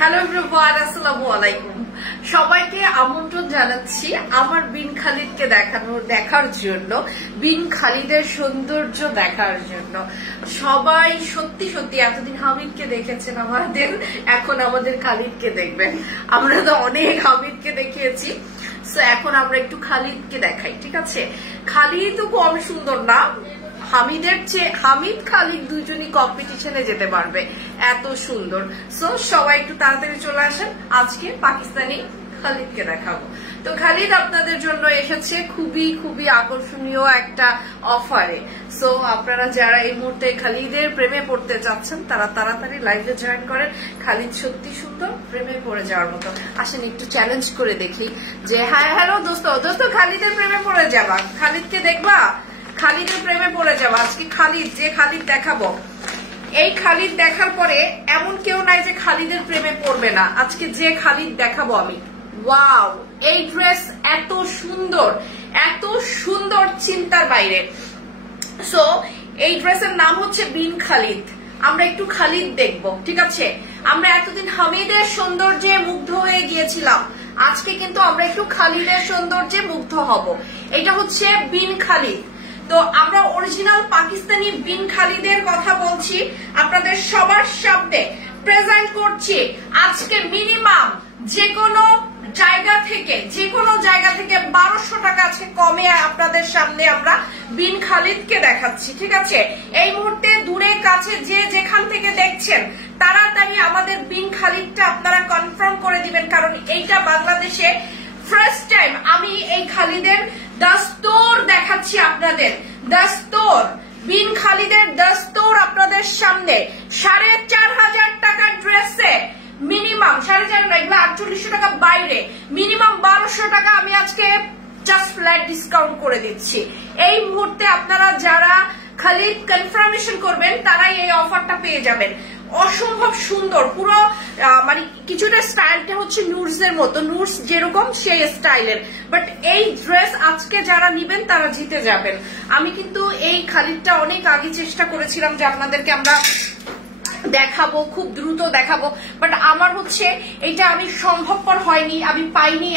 Hello everyone, আসসালামু আলাইকুম। সবাইকে আমন্ত্রণ জানাচ্ছি আমার বিন খালিদকে দেখার জন্য, বিন খালিদের সৌন্দর্য দেখার জন্য। সবাই সত্যি সত্যি এতদিন হামিদকে দেখেছেন আমাদের, এখন আমাদের খালিদকে দেখবেন। আমরা তো অনেক হামিদকে দেখিয়েছি, এখন আমরা একটু খালিদকে দেখাই, ঠিক আছে? খালিদ তো কম সুন্দর না, হামিদের চেয়ে হামিদ খালিদ দুজনই কম্পিটিশনে যেতে পারবে, এত সুন্দর। সো সবাই একটু তাড়াতাড়ি চলে আসেন, আজকে পাকিস্তানি খালিদকে দেখাবো। তো খালিদ আপনাদের জন্য এসেছে খুবই খুবই আকর্ষণীয় একটা অফারে। সো আপনারা যারা এই মুহূর্তে খালিদের প্রেমে পড়তে চাচ্ছেন তারা তাড়াতাড়ি লাইভে জয়েন করেন। খালিদ সত্যি সুন্দর, প্রেমে পড়ে যাওয়ার মতো। আসেন একটু চ্যালেঞ্জ করে দেখি যে হ্যাঁ হ্যালো দোস্ত খালিদের প্রেমে পড়ে যাবা, খালিদকে দেখবা, খালিদের প্রেমে পড়ে যাবো। আজকে খালিদ, যে খালিদ দেখাবো, এই খালিদ দেখার পরে এমন কেউ নাই যে খালিদের প্রেমে পড়বে না। আজকে যে খালিদ দেখাবো আমি, ওয়াও, এই ড্রেস এত সুন্দর, এত সুন্দর, চিন্তার বাইরে। সো এই ড্রেসের নাম হচ্ছে বিন খালিদ। আমরা একটু খালিদ দেখবো, ঠিক আছে? আমরা এতদিন হামিদের সৌন্দর্যে মুগ্ধ হয়ে গিয়েছিলাম, আজকে কিন্তু আমরা একটু খালিদের সৌন্দর্যে মুগ্ধ হব। এটা হচ্ছে বিন খালিদ। তো আমরা অরিজিনাল পাকিস্তানি বিন খালিদের কথা বলছি, আপনাদের সবার সামনে প্রেজেন্ট করছি। আজকে মিনিমাম যে কোনো জায়গা থেকে 1200 টাকা আছে কমে আপনাদের সামনে আমরা বিন খালিদকে দেখাচ্ছি, ঠিক আছে? এই মুহূর্তে দূরে কাছে যে যেখান থেকে দেখছেন তাড়াতাড়ি আমাদের বিন খালিদটা আপনারা কনফার্ম করে দিবেন, কারণ এইটা বাংলাদেশে ফার্স্ট টাইম আমি এই খালিদের দস্তর দেখাচ্ছি আপনাদের। দস্তর, বিন খালিদের দস্তর আপনাদের সামনে। 4500 টাকার ড্রেসে মিনিমাম 4500 না, এগুলো 4800 টাকা বাইরে, মিনিমাম 1200 টাকা আমি আজকে জাস্ট ফ্ল্যাট ডিসকাউন্ট করে দিচ্ছি। এই মুহূর্তে আপনারা যারা খালিদ কনফার্মেশন করবেন তারাই এই অফারটা পেয়ে যাবেন। অসম্ভব সুন্দর, পুরো মানে কিছুটা স্টাইলটা হচ্ছে নুডস এর মতো, নুডস যেরকম সেই স্টাইলের। বাট এই ড্রেস আজকে যারা নিবেন তারা জিতে যাবেন। আমি কিন্তু এই খালিদটা অনেক আগে চেষ্টা করেছিলাম যে আপনাদেরকে আমরা দেখাবো, খুব দ্রুত দেখাবো, বাট আমার হচ্ছে এটা আমি সম্ভবপর হয়নি, আমি পাইনি।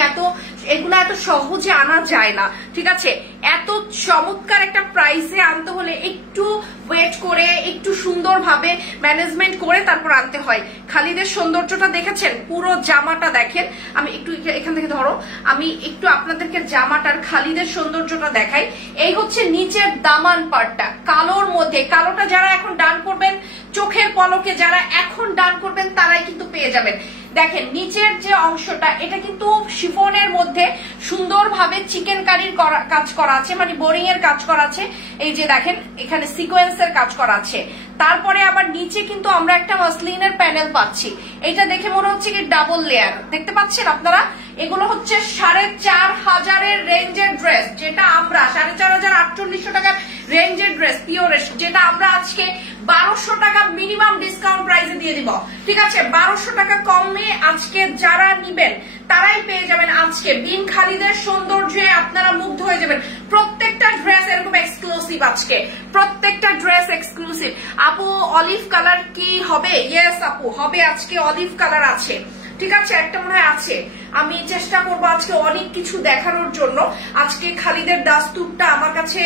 এগুলো এত সহজে আনা যায় না, ঠিক আছে? এত চমৎকার একটা প্রাইসে আনতে হলে একটু ওয়েট করে, একটু সুন্দরভাবে ম্যানেজমেন্ট করে তারপর আনতে হয়। খালিদের সৌন্দর্যটা দেখেছেন, পুরো জামাটা দেখেন। আমি একটু এখান থেকে ধরো, আমি একটু আপনাদেরকে জামাটার খালিদের সৌন্দর্যটা দেখাই। এই হচ্ছে নিচের দামান পার্টটা, কালোর মধ্যে। কালোটা যারা এখন ডান করবেন, চোখের পলকে যারা এখন ডান করবেন তারাই কিন্তু পেয়ে যাবেন। দেখেন নিচের যে অংশটা, এটা কিন্তু শিফনের মধ্যে সুন্দরভাবে চিকেন কারির কাজ করা আছে, মানে বোরিং এর কাজ করা আছে। এই যে দেখেন এখানে সিকোয়েন্সের কাজ করা আছে। তারপরে আবার নিচে কিন্তু আমরা একটা মাসলিনের প্যানেল পাচ্ছি। এটা দেখে মনে হচ্ছে কি ডাবল লেয়ার, দেখতে পাচ্ছেন আপনারা? এগুলো হচ্ছে 4500 রেঞ্জের ড্রেস, যেটা আমরা 4500 টাকার রেঞ্জের ড্রেস পিওরের, যেটা আমরা আজকে 1200 টাকা মিনিমাম ডিসকাউন্ট প্রাইসে দিয়ে দিব, ঠিক আছে? 1200 টাকা কমে আজকে যারা নিবেন তারাই পেয়ে যাবেন। আজকে বিন খালিদের সৌন্দর্যে আপনারা মুগ্ধ হয়ে যাবেন। প্রত্যেকটা ড্রেস এরকম এক্সক্লুসিভ, আজকে প্রত্যেকটা ড্রেস এক্সক্লুসিভ। আপু অলিভ কালার কি হবে? ইয়েস আপু হবে, আজকে অলিভ কালার আছে, ঠিক আছে? একটা মনে হয় আছে। আমি চেষ্টা করবো আজকে অনেক কিছু দেখানোর জন্য। আজকে খালিদের দাস্তুরটা আমার কাছে,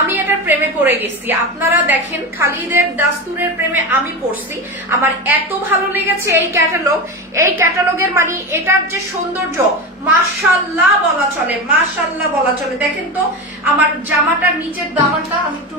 আমি এটার প্রেমে পড়ে গেছি। আপনারা দেখেন, খালিদের দাস্তুরের প্রেমে আমি পড়ছি। আমার এত ভালো লেগেছে এই ক্যাটালগ। এই ক্যাটালগের মানে এটার যে সৌন্দর্য, মাশাআল্লাহ বলা চলে, মাশাআল্লাহ বলা চলে। দেখেন তো আমার জামাটার নিচের দামানটা, আমি একটু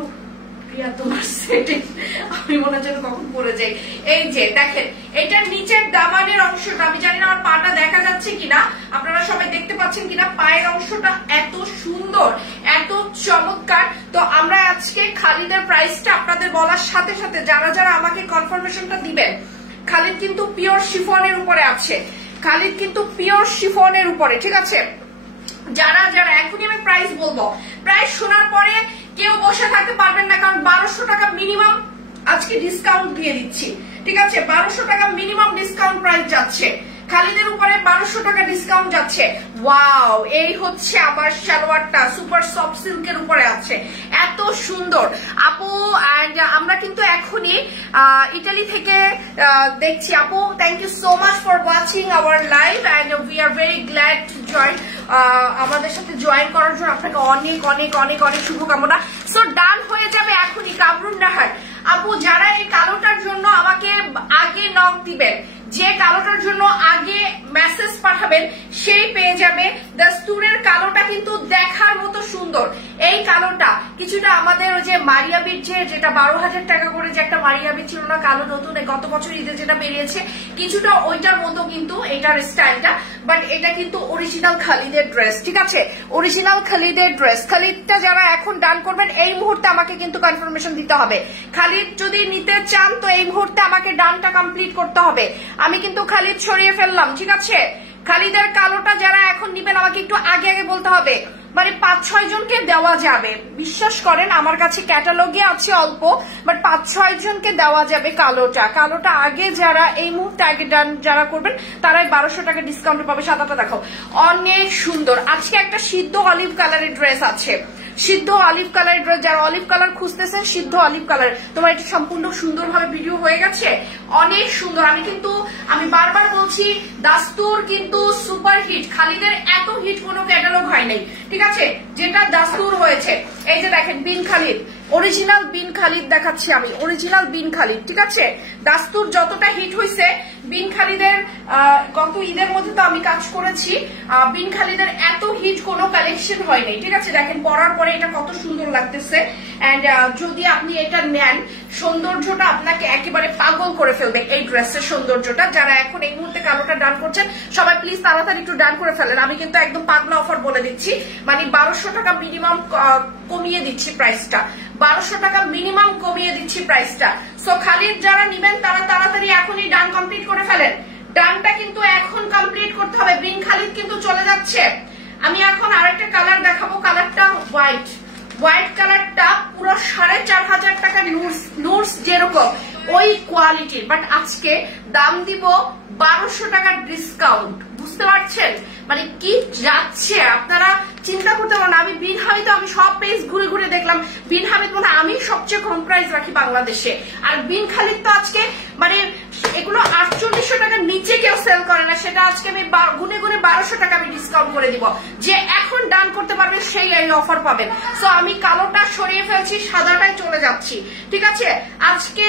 আমি মনে হচ্ছে কখন পরে যাই। এই যে দেখেন এটার নিচের দামানের অংশটা, আমি জানি না আমার পাটা দেখা যাচ্ছে কিনা, আপনারা সবাই দেখতে পাচ্ছেন কিনা, পায়ের অংশটা এত সুন্দর, এত চমৎকার। তো আমরা আজকে খালিদের প্রাইসটা আপনাদের বলার সাথে সাথে যারা যারা আমাকে কনফার্মেশনটা দিবেন, খালিদ কিন্তু পিওর শিফনের উপরে আছে, খালিদ কিন্তু পিওর শিফনের উপরে, ঠিক আছে? যারা যারা এখনই আমি প্রাইস বলবো, প্রাইস শোনার পরে কেউ বসে থাকতে পারবেন না, কারণ 1200 টাকা মিনিমাম আজকে ডিসকাউন্ট দিয়ে দিচ্ছি, ঠিক আছে? 1200 টাকা মিনিমাম ডিসকাউন্ট প্রাইস যাচ্ছে খালিদের উপরে, 1200 টাকা ডিসকাউন্ট যাচ্ছে। ওয়াও, এই হচ্ছে আমার সালোয়ারটা, সুপার সফট সিল্কের উপরে আছে, এত সুন্দর আপু। আমরা কিন্তু এখন এখনই ইটালি থেকে দেখছি। আপু thank you so much for watching our live and we are very glad to join. আমাদের সাথে জয়েন করার জন্য আপনাকে অনেক অনেক অনেক অনেক শুভকামনা। সো ডান হয়ে যাবে এখনই, কামরুন নাহার আপু। যারা এই কালোটার জন্য আমাকে আগে নক দিবেন, যে কালোটার জন্য আগে মেসেজ পাঠাবেন, সেই পেয়ে যাবে। দাস্তুরের কালোটা কিন্তু দেখার মতো সুন্দর। এই কালোটা কিছুটা আমাদের ওই যে মারিয়াবির যেটা 12,000 টাকা করে যে একটা মারিয়াবির ছিল না কালো, নতুন গত বছর ঈদে যেটা বেরিয়েছে, কিছুটা ওইটার মতো কিন্তু এটার স্টাইলটা। বাট এটা কিন্তু অরিজিনাল খালিদের ড্রেস, ঠিক আছে? অরিজিনাল খালিদের ড্রেস। খালিদটা যারা এখন ডান করবেন এই মুহূর্তে আমাকে কিন্তু কনফার্মেশন দিতে হবে। খালিদ যদি নিতে চান তো এই মুহূর্তে আমাকে ডানটা কমপ্লিট করতে হবে। আমি কিন্তু খালিদ সরিয়ে ফেললাম, ঠিক আছে? খালিদের কালোটা যারা এখন নিবেন আমাকে একটু আগে আগে বলতে হবে, মানে 5-6 জনকে দেওয়া যাবে। বিশ্বাস করেন আমার কাছে ক্যাটালগে আছে অল্প, বাট 5-6 জনকে দেওয়া যাবে কালোটা আগে যারা এই মুহূর্তে আগে ডান যারা করবেন তারাই 1200 টাকা ডিসকাউন্ট পাবে। সাদাটা দেখো অনেক সুন্দর। আজকে একটা সিদ্ধ অলিভ কালারের ড্রেস আছে, সিদ্ধ অলিভ কালার ড্রেস। যারা অলিভ কালার খুঁজতেছেন, সিদ্ধ অলিভ কালার, তোমার এটা সম্পূর্ণ সুন্দরভাবে ভিডিও হয়ে গেছে, অনেক সুন্দর। আমি বারবার বলছি দাস্তুর কিন্তু সুপার হিট। খালিদের এত হিট কোনো ক্যাটালগ হয় নাই, ঠিক আছে? যেটা দাস্তুর হয়েছে, এই যে দেখেন বিন খালিদ, অরিজিনাল বিন খালিদ দেখাচ্ছি আমি, অরিজিনাল বিন খালিদ, ঠিক আছে? দাস্তুর যতটা হিট হয়েছে বিন খালিদের গত ঈদের মধ্যে তো আমি কাজ করেছি, বিন খালিদের এত হিট কোনো কালেকশন হয় নাই, ঠিক আছে? দেখেন পরার পরে এটা কত সুন্দর লাগতেছে। এন্ড যদি আপনি এটা নেন, সৌন্দর্যটা আপনাকে একেবারে পাগল করে ফেলবে এই ড্রেসের সৌন্দর্যটা। যারা এখন এই মুহূর্তে কালোটা ডান করছেন সবাই প্লিজ তাড়াতাড়ি একটু ডান করে ফেলেন। আমি কিন্তু একদম পাগলা অফার বলে দিচ্ছি, মানে 1200 টাকা মিনিমাম কমিয়ে দিচ্ছি প্রাইসটা, 1200 টাকা মিনিমাম কমিয়ে দিচ্ছি প্রাইসটা। সো খালিদ যারা নিবেন তারা তাড়াতাড়ি এখনই ডান কমপ্লিট করে ফেলেন। ডানটা কিন্তু এখন কমপ্লিট করতে হবে। বিন খালিদ কিন্তু চলে যাচ্ছে। আমি এখন আরেকটা কালার দেখাবো, কালারটা হোয়াইট কালারটা পুরো 4,500 টাকা নুডস যেরকম ওই কোয়ালিটির, বাট আজকে দাম দিব 1200 টাকার ডিসকাউন্ট। বুঝতে পারছেন মানে কি যাচ্ছে? আপনারা চিন্তা করতে পারেন। আমি বিন হামিদ, আমি সব পেজ ঘুরে ঘুরে দেখলাম, বিন হামিদ মানে আমি সবচেয়ে কম প্রাইস রাখি বাংলাদেশে। আর বিন খালিদ তো আজকে মানে এগুলো 4800 টাকার নিচে কেউ সেল করে না, সেটা আজকে আমি গুনে গুনে 1200 টাকা আমি ডিসকাউন্ট করে দিব। যে এখন ডান করতে পারবে সেই এই অফার পাবেন। সো আমি কালোটা সরিয়ে ফেলছি, সাদাটাই চলে যাচ্ছি, ঠিক আছে? আজকে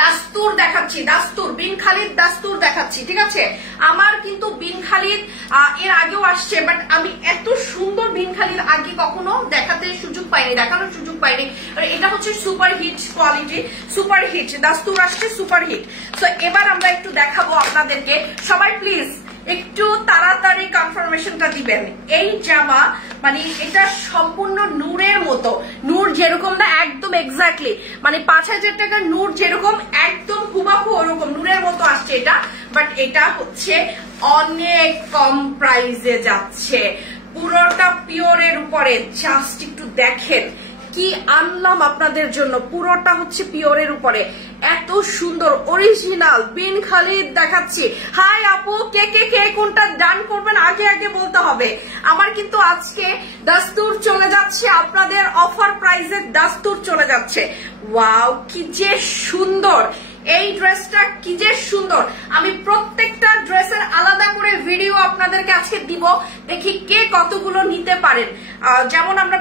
দাস্তুর দেখাচ্ছি, দাস্তুর বিন খালিদ দাস্তুর দেখাচ্ছি, ঠিক আছে? আমার কিন্তু বিন খালিদ এর আগেও আসছে, বাট আমি এত সুন্দর বিন খালিদ আগে কখনো দেখানোর সুযোগ পাইনি। এটা হচ্ছে super hit quality, super hit দাস্তুর আসছে, সুপার হিট। তো এবার আমরা একটু দেখাবো আপনাদেরকে। সবাই প্লিজ একটু তাড়াতাড়ি কনফার্মেশনটা দিবেন। এই জামা মানে এটা সম্পূর্ণ নূরের মতো, নূর যেরকম না একদম এক্স্যাক্টলি, মানে 5000 টাকার নূর যেরকম একদম হুবাহু ওরকম নূরের মতো আসছে এটা। বাট এটা হচ্ছে অনেক কম প্রাইসে যাচ্ছে, পুরোটা পিওরের উপরে। জাস্ট একটু দেখেন কি আনলাম আপনাদের জন্য, পুরোটা হচ্ছে পিওরের উপরে, এত সুন্দর অরিজিনাল বিন খালিদ দেখাচ্ছি। হাই আপু, কে কে কে কোনটা ডান করবেন আগে আগে বলতে হবে। আমার কিন্তু আজকে দাস্তুর চলে যাচ্ছে, আপনাদের অফার প্রাইসে দাস্তুর চলে যাচ্ছে। ওয়াও কি যে সুন্দর এই ড্রেসটা, কি যে সুন্দর। আমি প্রত্যেকটা ড্রেসের আলাদা করে ভিডিও আপনাদেরকে আজকে দিব, দেখি কে কতগুলো নিতে পারেন। যেমন আমরা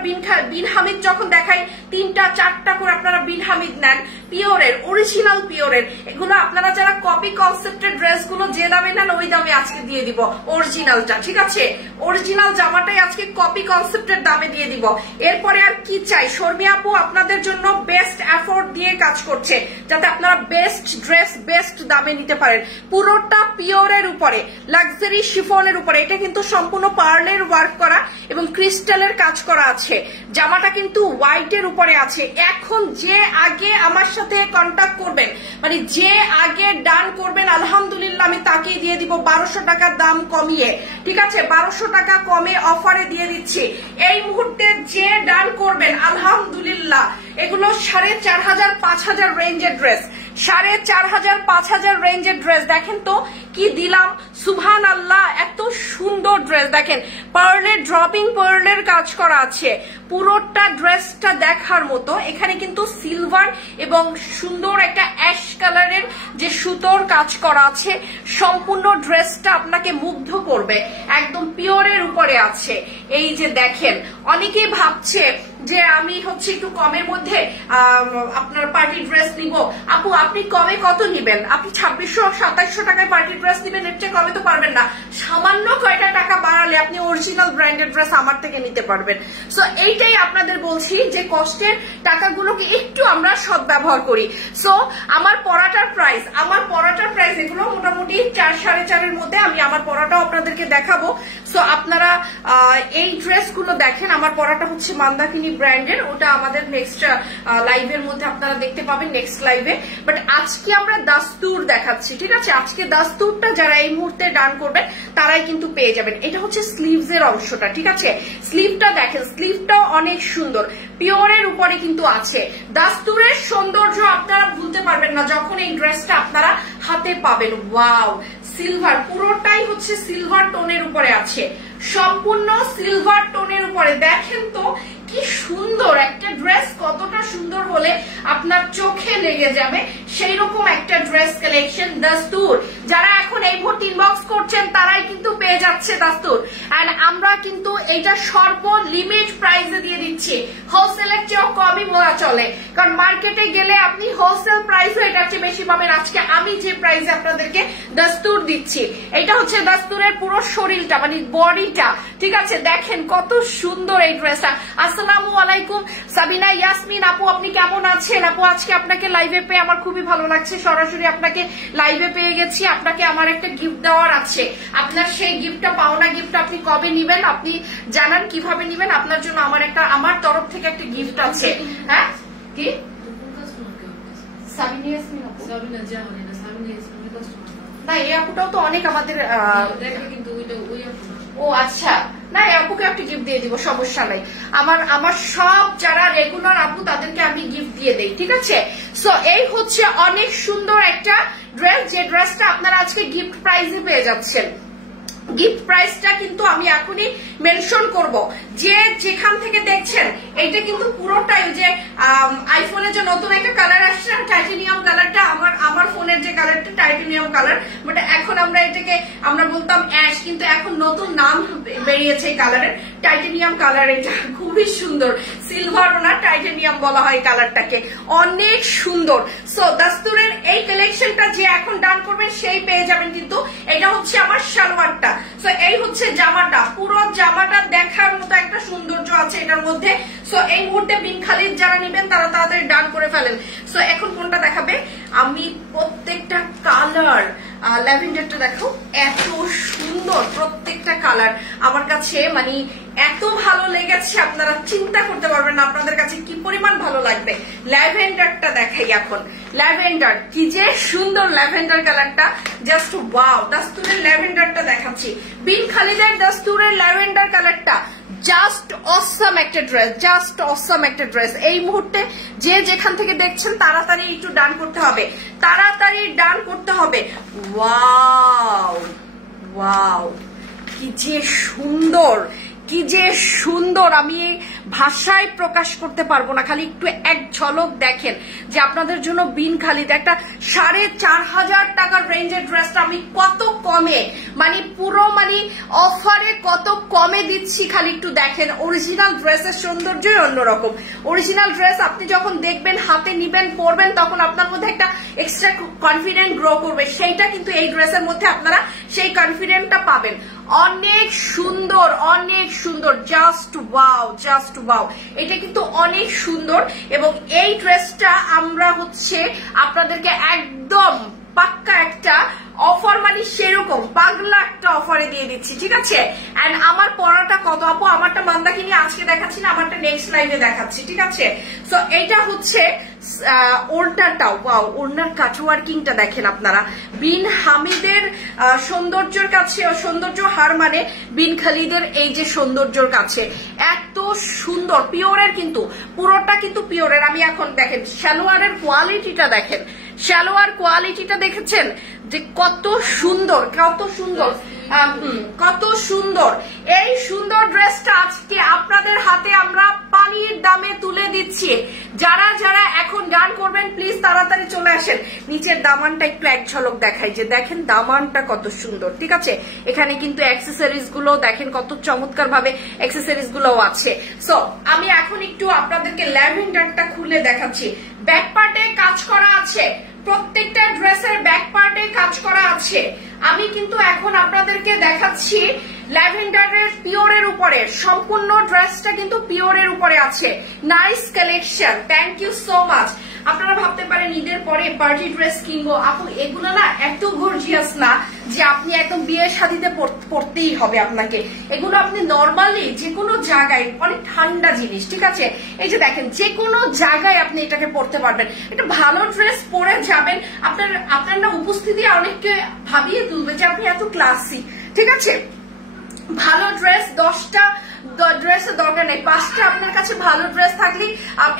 বিন হামিদ যখন দেখাই 3টা-4টা করে আপনারা বিন হামিদ নেন, পিওরের অরিজিনাল পিওরের। এগুলো আপনারা যারা কপি কনসেপ্টের ড্রেসগুলো যে দামে নেন ওই দামে আজকে দিয়ে দিব অরিজিনালটা, ঠিক আছে? অরিজিনাল জামাটাই আজকে কপি কনসেপ্টের দামে দিয়ে দিব। এরপরে আর কি চাই? শর্মি আপু আপনাদের জন্য বেস্ট এফোর্ট দিয়ে কাজ করছে যাতে আপনারা বেস্ট ড্রেস বেস্ট দামে নিতে পারেন। পুরোটা পিওরের উপরে, লাক্সারি শিফনের উপরে। এটা কিন্তু সম্পূর্ণ পার্লের ওয়ার্ক করা এবং ক্রিস্টালের কাজ করা আছে। জামাটা কিন্তু হোয়াইটের উপরে আছে। এখন যে আগে আমার সাথে কন্ট্যাক্ট করবেন, মানে যে আগে ডান করবেন, আলহামদুলিল্লাহ আমি তাকেই দিয়ে দিব 1200 টাকা দাম কমিয়ে, ঠিক আছে? 1200 টাকা কমে অফারে দিয়ে দিচ্ছি। এই মুহূর্তে যে ডান করবেন আলহামদুলিল্লাহ, এগুলো 4500-5000 রেঞ্জের ড্রেস, 4500-5000 রেঞ্জের ড্রেস। দেখেন তো কি দিলাম, সুবহানাল্লাহ, এত সুন্দর ড্রেস দেখেন, পার্লের ড্রপিং পার্লের কাজ করা আছে, পুরোটা ড্রেসটা দেখার মতো। এখানে কিন্তু সিলভার এবং সুন্দর একটা অ্যাশ কালারের যে সুতোর কাজ করা আছে, সম্পূর্ণ ড্রেসটা আপনাকে মুগ্ধ করবে, একদম পিওরের উপরে আছে। এই যে দেখেন, অনেকেই ভাবছে যে আমি হচ্ছে একটু কমের মধ্যে আপনার পার্টি ড্রেস নিব। আপু আপনি কমে কত নিবেন? আপনি 2600-2700 টাকায় পার্টি ড্রেস নিবেন, এর চেয়ে কমে তো পারবেন না। সামান্য কয়টা টাকা বাড়ালে আপনি অরিজিনাল ব্র্যান্ডেড ড্রেস আমার থেকে নিতে পারবেন। সো এইটাই আপনাদের বলছি যে কষ্টের টাকাগুলোকে একটু আমরা সদ্ব্যবহার করি। সো আমার পরাটার প্রাইস এগুলো মোটামুটি 4-4.5 মধ্যে। আমি আমার পরাটাও আপনাদেরকে দেখাবো। সো আপনারা এই ড্রেসগুলো দেখেন। আমার পরাটা হচ্ছে মান্দাকিনি ব্র্যান্ডের, ওটা আমাদের নেক্সট লাইভের মধ্যে আপনারা দেখতে পাবেন, নেক্সট লাইভে। বাট আজকে আমরা দাস্তুর দেখাচ্ছি, ঠিক আছে? আজকে দাস্তুরটা যারা এই মুহূর্তে ডান করবেন তারাই কিন্তু পেয়ে যাবেন। এটা হচ্ছে স্লিভস এর অংশটা, ঠিক আছে? স্লিভটা দেখেন, স্লিভটাও অনেক সুন্দর, পিওরের উপরে কিন্তু আছে। দাস্তুরের সৌন্দর্য আপনারা ভুলতে পারবেন না যখন এই ড্রেসটা আপনারা হাতে পাবেন। ওয়াও, সিলভার, পুরোটাই হচ্ছে সিলভার টোনের উপরে আছে, সম্পূর্ণ সিলভার টোনের উপরে। দেখেন তো কি সুন্দর একটা ড্রেস, কতটা সুন্দর হলে আপনার চোখে লেগে যাবে সেই রকম একটা ড্রেস কালেকশন দাস্তুর। যারা এখন এই মুহূর্তে ইনবক্স করছেন তারাই কিন্তু পেয়ে যাচ্ছে দাস্তুর। এন্ড আমরা কিন্তু এইটা সর্বলিমিট প্রাইসে দিয়ে দিচ্ছি, হোলসেলের চেয়েও কমই বলা চলে, কারণ মার্কেটে গেলে আপনি হোলসেল প্রাইসও এটার চেয়ে বেশি পাবেন। আজকে আমি যে প্রাইসে আপনাদেরকে দাস্তুর দিচ্ছি, এটা হচ্ছে দাস্তুরের পুরো শরীরটা, মানে বডিটা, ঠিক আছে? দেখেন কত সুন্দর এই ড্রেসটা। আসসালামু আলাইকুম সাবিনা ইয়াসমিন আপু, আপনি কেমন আছেন? আপু আজকে আপনাকে লাইভে পেয়ে আমার খুবই ভালো লাগছে, সরাসরি আপনাকে লাইভে পেয়ে গেছি। আপনাকে আমার একটা গিফট দেওয়ার আছে, আপনার সেই গিফটটা, পাওনা গিফট আপনি কবে নিবেন আপনি জানান, কিভাবে নিবেন। আপনার জন্য আমার তরফ থেকে একটা গিফট আছে। হ্যাঁ কি সাবিনা ইয়াসমিন আপু? না, এই আপুটাও তো অনেক আমাদের ও আচ্ছা, না আপুকে একটা গিফট দিয়ে দিব, সমস্যা নাই। আমার সব যারা রেগুলার আপু তাদেরকে আমি গিফট দিয়ে দেই, ঠিক আছে? সো এই হচ্ছে অনেক সুন্দর একটা ড্রেস, যে ড্রেসটা আপনারা আজকে গিফট প্রাইজে পেয়ে যাচ্ছেন। গিফট প্রাইসটা কিন্তু আমি এখনই মেনশন করব, যে যেখান থেকে দেখছেন এইটা কিন্তু পুরোটাই যে আইফোনে যে নতুন একটা কালার আসছে টাইটানিয়াম কালারটা, আমার ফোনের যে কালারটা টাইটানিয়াম কালার, বাট এখন আমরা এটাকে আমরা বলতাম অ্যাশ, কিন্তু এখন নতুন নাম বেরিয়েছে এই কালারের, টাইটানিয়াম কালার। এটা খুবই সুন্দর, সিলভারও না, টাইটানিয়াম বলা হয় কালারটাকে, অনেক সুন্দর। সো দাস্তুরের এই কালেকশনটা যে এখন ডান করবেন সেই পেয়ে যাবেন। কিন্তু এটা হচ্ছে আমার সালোয়ারটা। সো এই হচ্ছে জামাটা, পুরো জামাটা দেখার মতো একটা সৌন্দর্য আছে এটার মধ্যে। সো এই মুহূর্তে বিন খালিদ যারা নিবেন তারা তাড়াতাড়ি ডান করে ফেলেন। সো এখন কোনটা দেখাবে? আমি প্রত্যেকটা কালার, ল্যাভেন্ডারটা দেখো, এত সুন্দর প্রত্যেকটা কালার আমার কাছে, মানে এত ভালো লেগেছে আপনারা চিন্তা করতে পারবেন না আপনাদের কাছে কি পরিমাণ ভালো লাগবে। ল্যাভেন্ডারটা দেখাই এখন, ল্যাভেন্ডার কি যে সুন্দর, ল্যাভেন্ডার কালারটা জাস্ট ওয়াও। দাস্তুরের ল্যাভেন্ডারটা দেখাচ্ছি, বিন খালিদের দাস্তুরের ল্যাভেন্ডার কালারটা জাস্ট অসাম একটা ড্রেস, জাস্ট অসাম একটা ড্রেস। এই মুহূর্তে যে যেখান থেকে দেখছেন তাড়াতাড়ি একটু ডান করতে হবে, তাড়াতাড়ি ডান করতে হবে। ওয়াও ওয়াও, কি যে সুন্দর, কি যে সুন্দর, আমি ভাষায় প্রকাশ করতে পারবো না, খালি একটু এক ঝলক দেখেন যে আপনাদের জন্য বিন খালিদ একটা 4500 টাকার রেঞ্জের ড্রেসটা আমি কত কমে, মানে পুরো মানে অফারে কত কমে দিচ্ছি, খালি একটু দেখেন। অরিজিনাল ড্রেসের সৌন্দর্যই অন্যরকম। অরিজিনাল ড্রেস আপনি যখন দেখবেন, হাতে নিবেন, পরবেন, তখন আপনার মধ্যে একটা এক্সট্রা কনফিডেন্ট গ্রো করবে, সেইটা কিন্তু এই ড্রেসের মধ্যে আপনারা সেই কনফিডেন্টটা পাবেন। অনেক সুন্দর, অনেক সুন্দর, জাস্ট ওয়াও, জাস্ট ওয়াও। এটা কিন্তু অনেক সুন্দর, এবং এই ড্রেসটা আমরা হচ্ছে আপনাদেরকে একদম পাক্কা একটা অফার, মানে সেরকম পাগলা একটা অফারে দিয়ে দিচ্ছি, ঠিক আছে? এন্ড আমার পরাটা কত আপু? আমারটা মান্দাকিনি আজকে দেখাচ্ছি না, আমারটা নেক্সট লাইভে দেখাচ্ছি, ঠিক আছে? সো এটা হচ্ছে ওড়নাটা, ওয়াও, ওড়নার কাটওয়ার্কিংটা দেখেন আপনারা। বিন হামিদের সৌন্দর্যের কাছে, সৌন্দর্য হার মানে বিন খালিদের এই যে সৌন্দর্যর কাছে, এত সুন্দর, পিওরের, কিন্তু পুরোটা কিন্তু পিওরের। আমি এখন দেখেন সালোয়ারের কোয়ালিটিটা দেখেন, সালোয়ার কোয়ালিটিটা দেখেছেন যে কত সুন্দর, কত সুন্দর, কত সুন্দর। এই সুন্দর ড্রেসটা আজকে আপনাদের হাতে আমরা পানির দামে তুলে দিচ্ছি। যারা যারা এখন গান করবেন প্লিজ তাড়াতাড়ি চলে আসেন। নিচের দামানটা একটু এক ঝলক দেখাই, যে দেখেন দামানটা কত সুন্দর, ঠিক আছে। এখানে কিন্তু অ্যাক্সেসরিজ গুলো দেখেন কত চমৎকার ভাবে অ্যাক্সেসরিজ গুলো আছে। সো আমি এখন একটু আপনাদেরকে ল্যাভেন্ডারটা খুলে দেখাচ্ছি। ব্যাক পার্টে কাজ করা আছে, প্রত্যেকটা ড্রেসের ব্যাক পার্টে কাজ করা আছে। আমি কিন্তু এখন আপনাদেরকে দেখাচ্ছি ল্যাভেন্ডারের পিওরের উপরে, সম্পূর্ণ ড্রেসটা কিন্তু পিওরের উপরে আছে। Nice collection, thank you so much. আপনারা ভাবতে পারেন ঈদের পরে পার্টি ড্রেস কিনবো, আপু এগুলো না এত গর্জিয়াস না যে আপনি একদম বিয়ে শাদীতে পরতেই হবে আপনাকে। এগুলো আপনি নর্মালি যে কোনো জায়গায়, অনেক ঠান্ডা জিনিস, ঠিক আছে। এই যে দেখেন যে কোনো জায়গায় আপনি এটাকে পরতে পারবেন। এটা ভালো ড্রেস পরে যাবেন, আপনার না উপস্থিতি অনেককে ভাবিয়ে তুলবে যে আপনি এত ক্লাসি, ঠিক আছে। ভালো ড্রেস 10টা ড্রেসের দরকার নেই, 5টা আপনার কাছে ভালো ড্রেস থাকলেই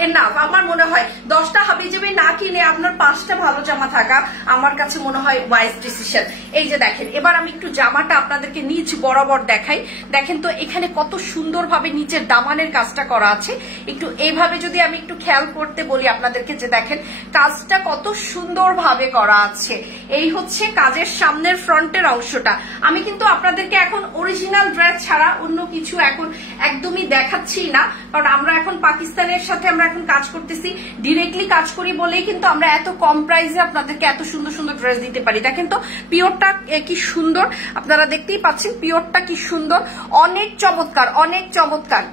এনাফ। আমার মনে হয় 10টা হাবিজাবি না কিনে আপনার 5টা ভালো জামা থাকা আমার কাছে মনে হয় ওয়াইজ ডিসিশন। এই যে দেখেন, এবার আমি একটু জামাটা আপনাদেরকে নিচ বরাবর দেখাই। দেখেন তো এখানে কত সুন্দরভাবে নিচের দামানের কাজটা করা আছে। একটু এইভাবে যদি আমি একটু খেয়াল করতে বলি আপনাদেরকে, যে দেখেন কাজটা কত সুন্দরভাবে করা আছে। এই হচ্ছে কাজের সামনের ফ্রন্টের অংশটা। আমি কিন্তু আপনাদেরকে এখন অরিজিনাল ড্রেস ছাড়া অন্য কিছু এখন একদমই দেখাচ্ছি না, কারণ আমরা এখন পাকিস্তানের সাথে আমরা এখন কাজ করতেছি, ডিরেক্টলি কাজ করি বলেই কিন্তু আমরা এত কম প্রাইসে আপনাদেরকে এত সুন্দর সুন্দর ড্রেস দিতে পারি। দেখেন তো পিওরটা কি সুন্দর, আপনারা দেখতেই পাচ্ছেন পিওরটা কি সুন্দর, অনেক চমৎকার, অনেক চমৎকার,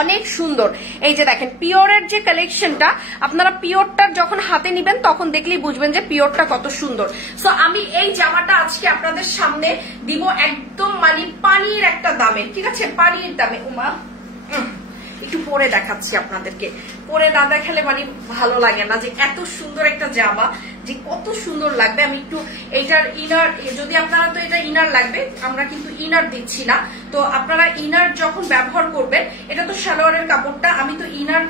অনেক সুন্দর। এই যে দেখেন পিওরের যে কালেকশনটা, আপনারা পিওরটা যখন হাতে নিবেন তখন দেখলেই বুঝবেন যে পিওরটা কত সুন্দর। সো আমি এই জামাটা আজকে আপনাদের সামনে দিব একদম মানে পানির একটা দামে, ঠিক আছে, পানির দামে। উমা একটু পরে দেখাচ্ছি আপনাদেরকে, পরে না দেখালে মানে ভালো লাগে না, যে এত সুন্দর একটা জামা যে কত সুন্দর লাগবে। আমি একটু এটার ইনার, যদি আপনারা তো এটা ইনার লাগবে, আমরা কিন্তু ইনার দিচ্ছি না, তো আপনারা ইনার যখন ব্যবহার করবেন, এটা তো সালোয়ারের কাপড়টা, আমি তো ইনার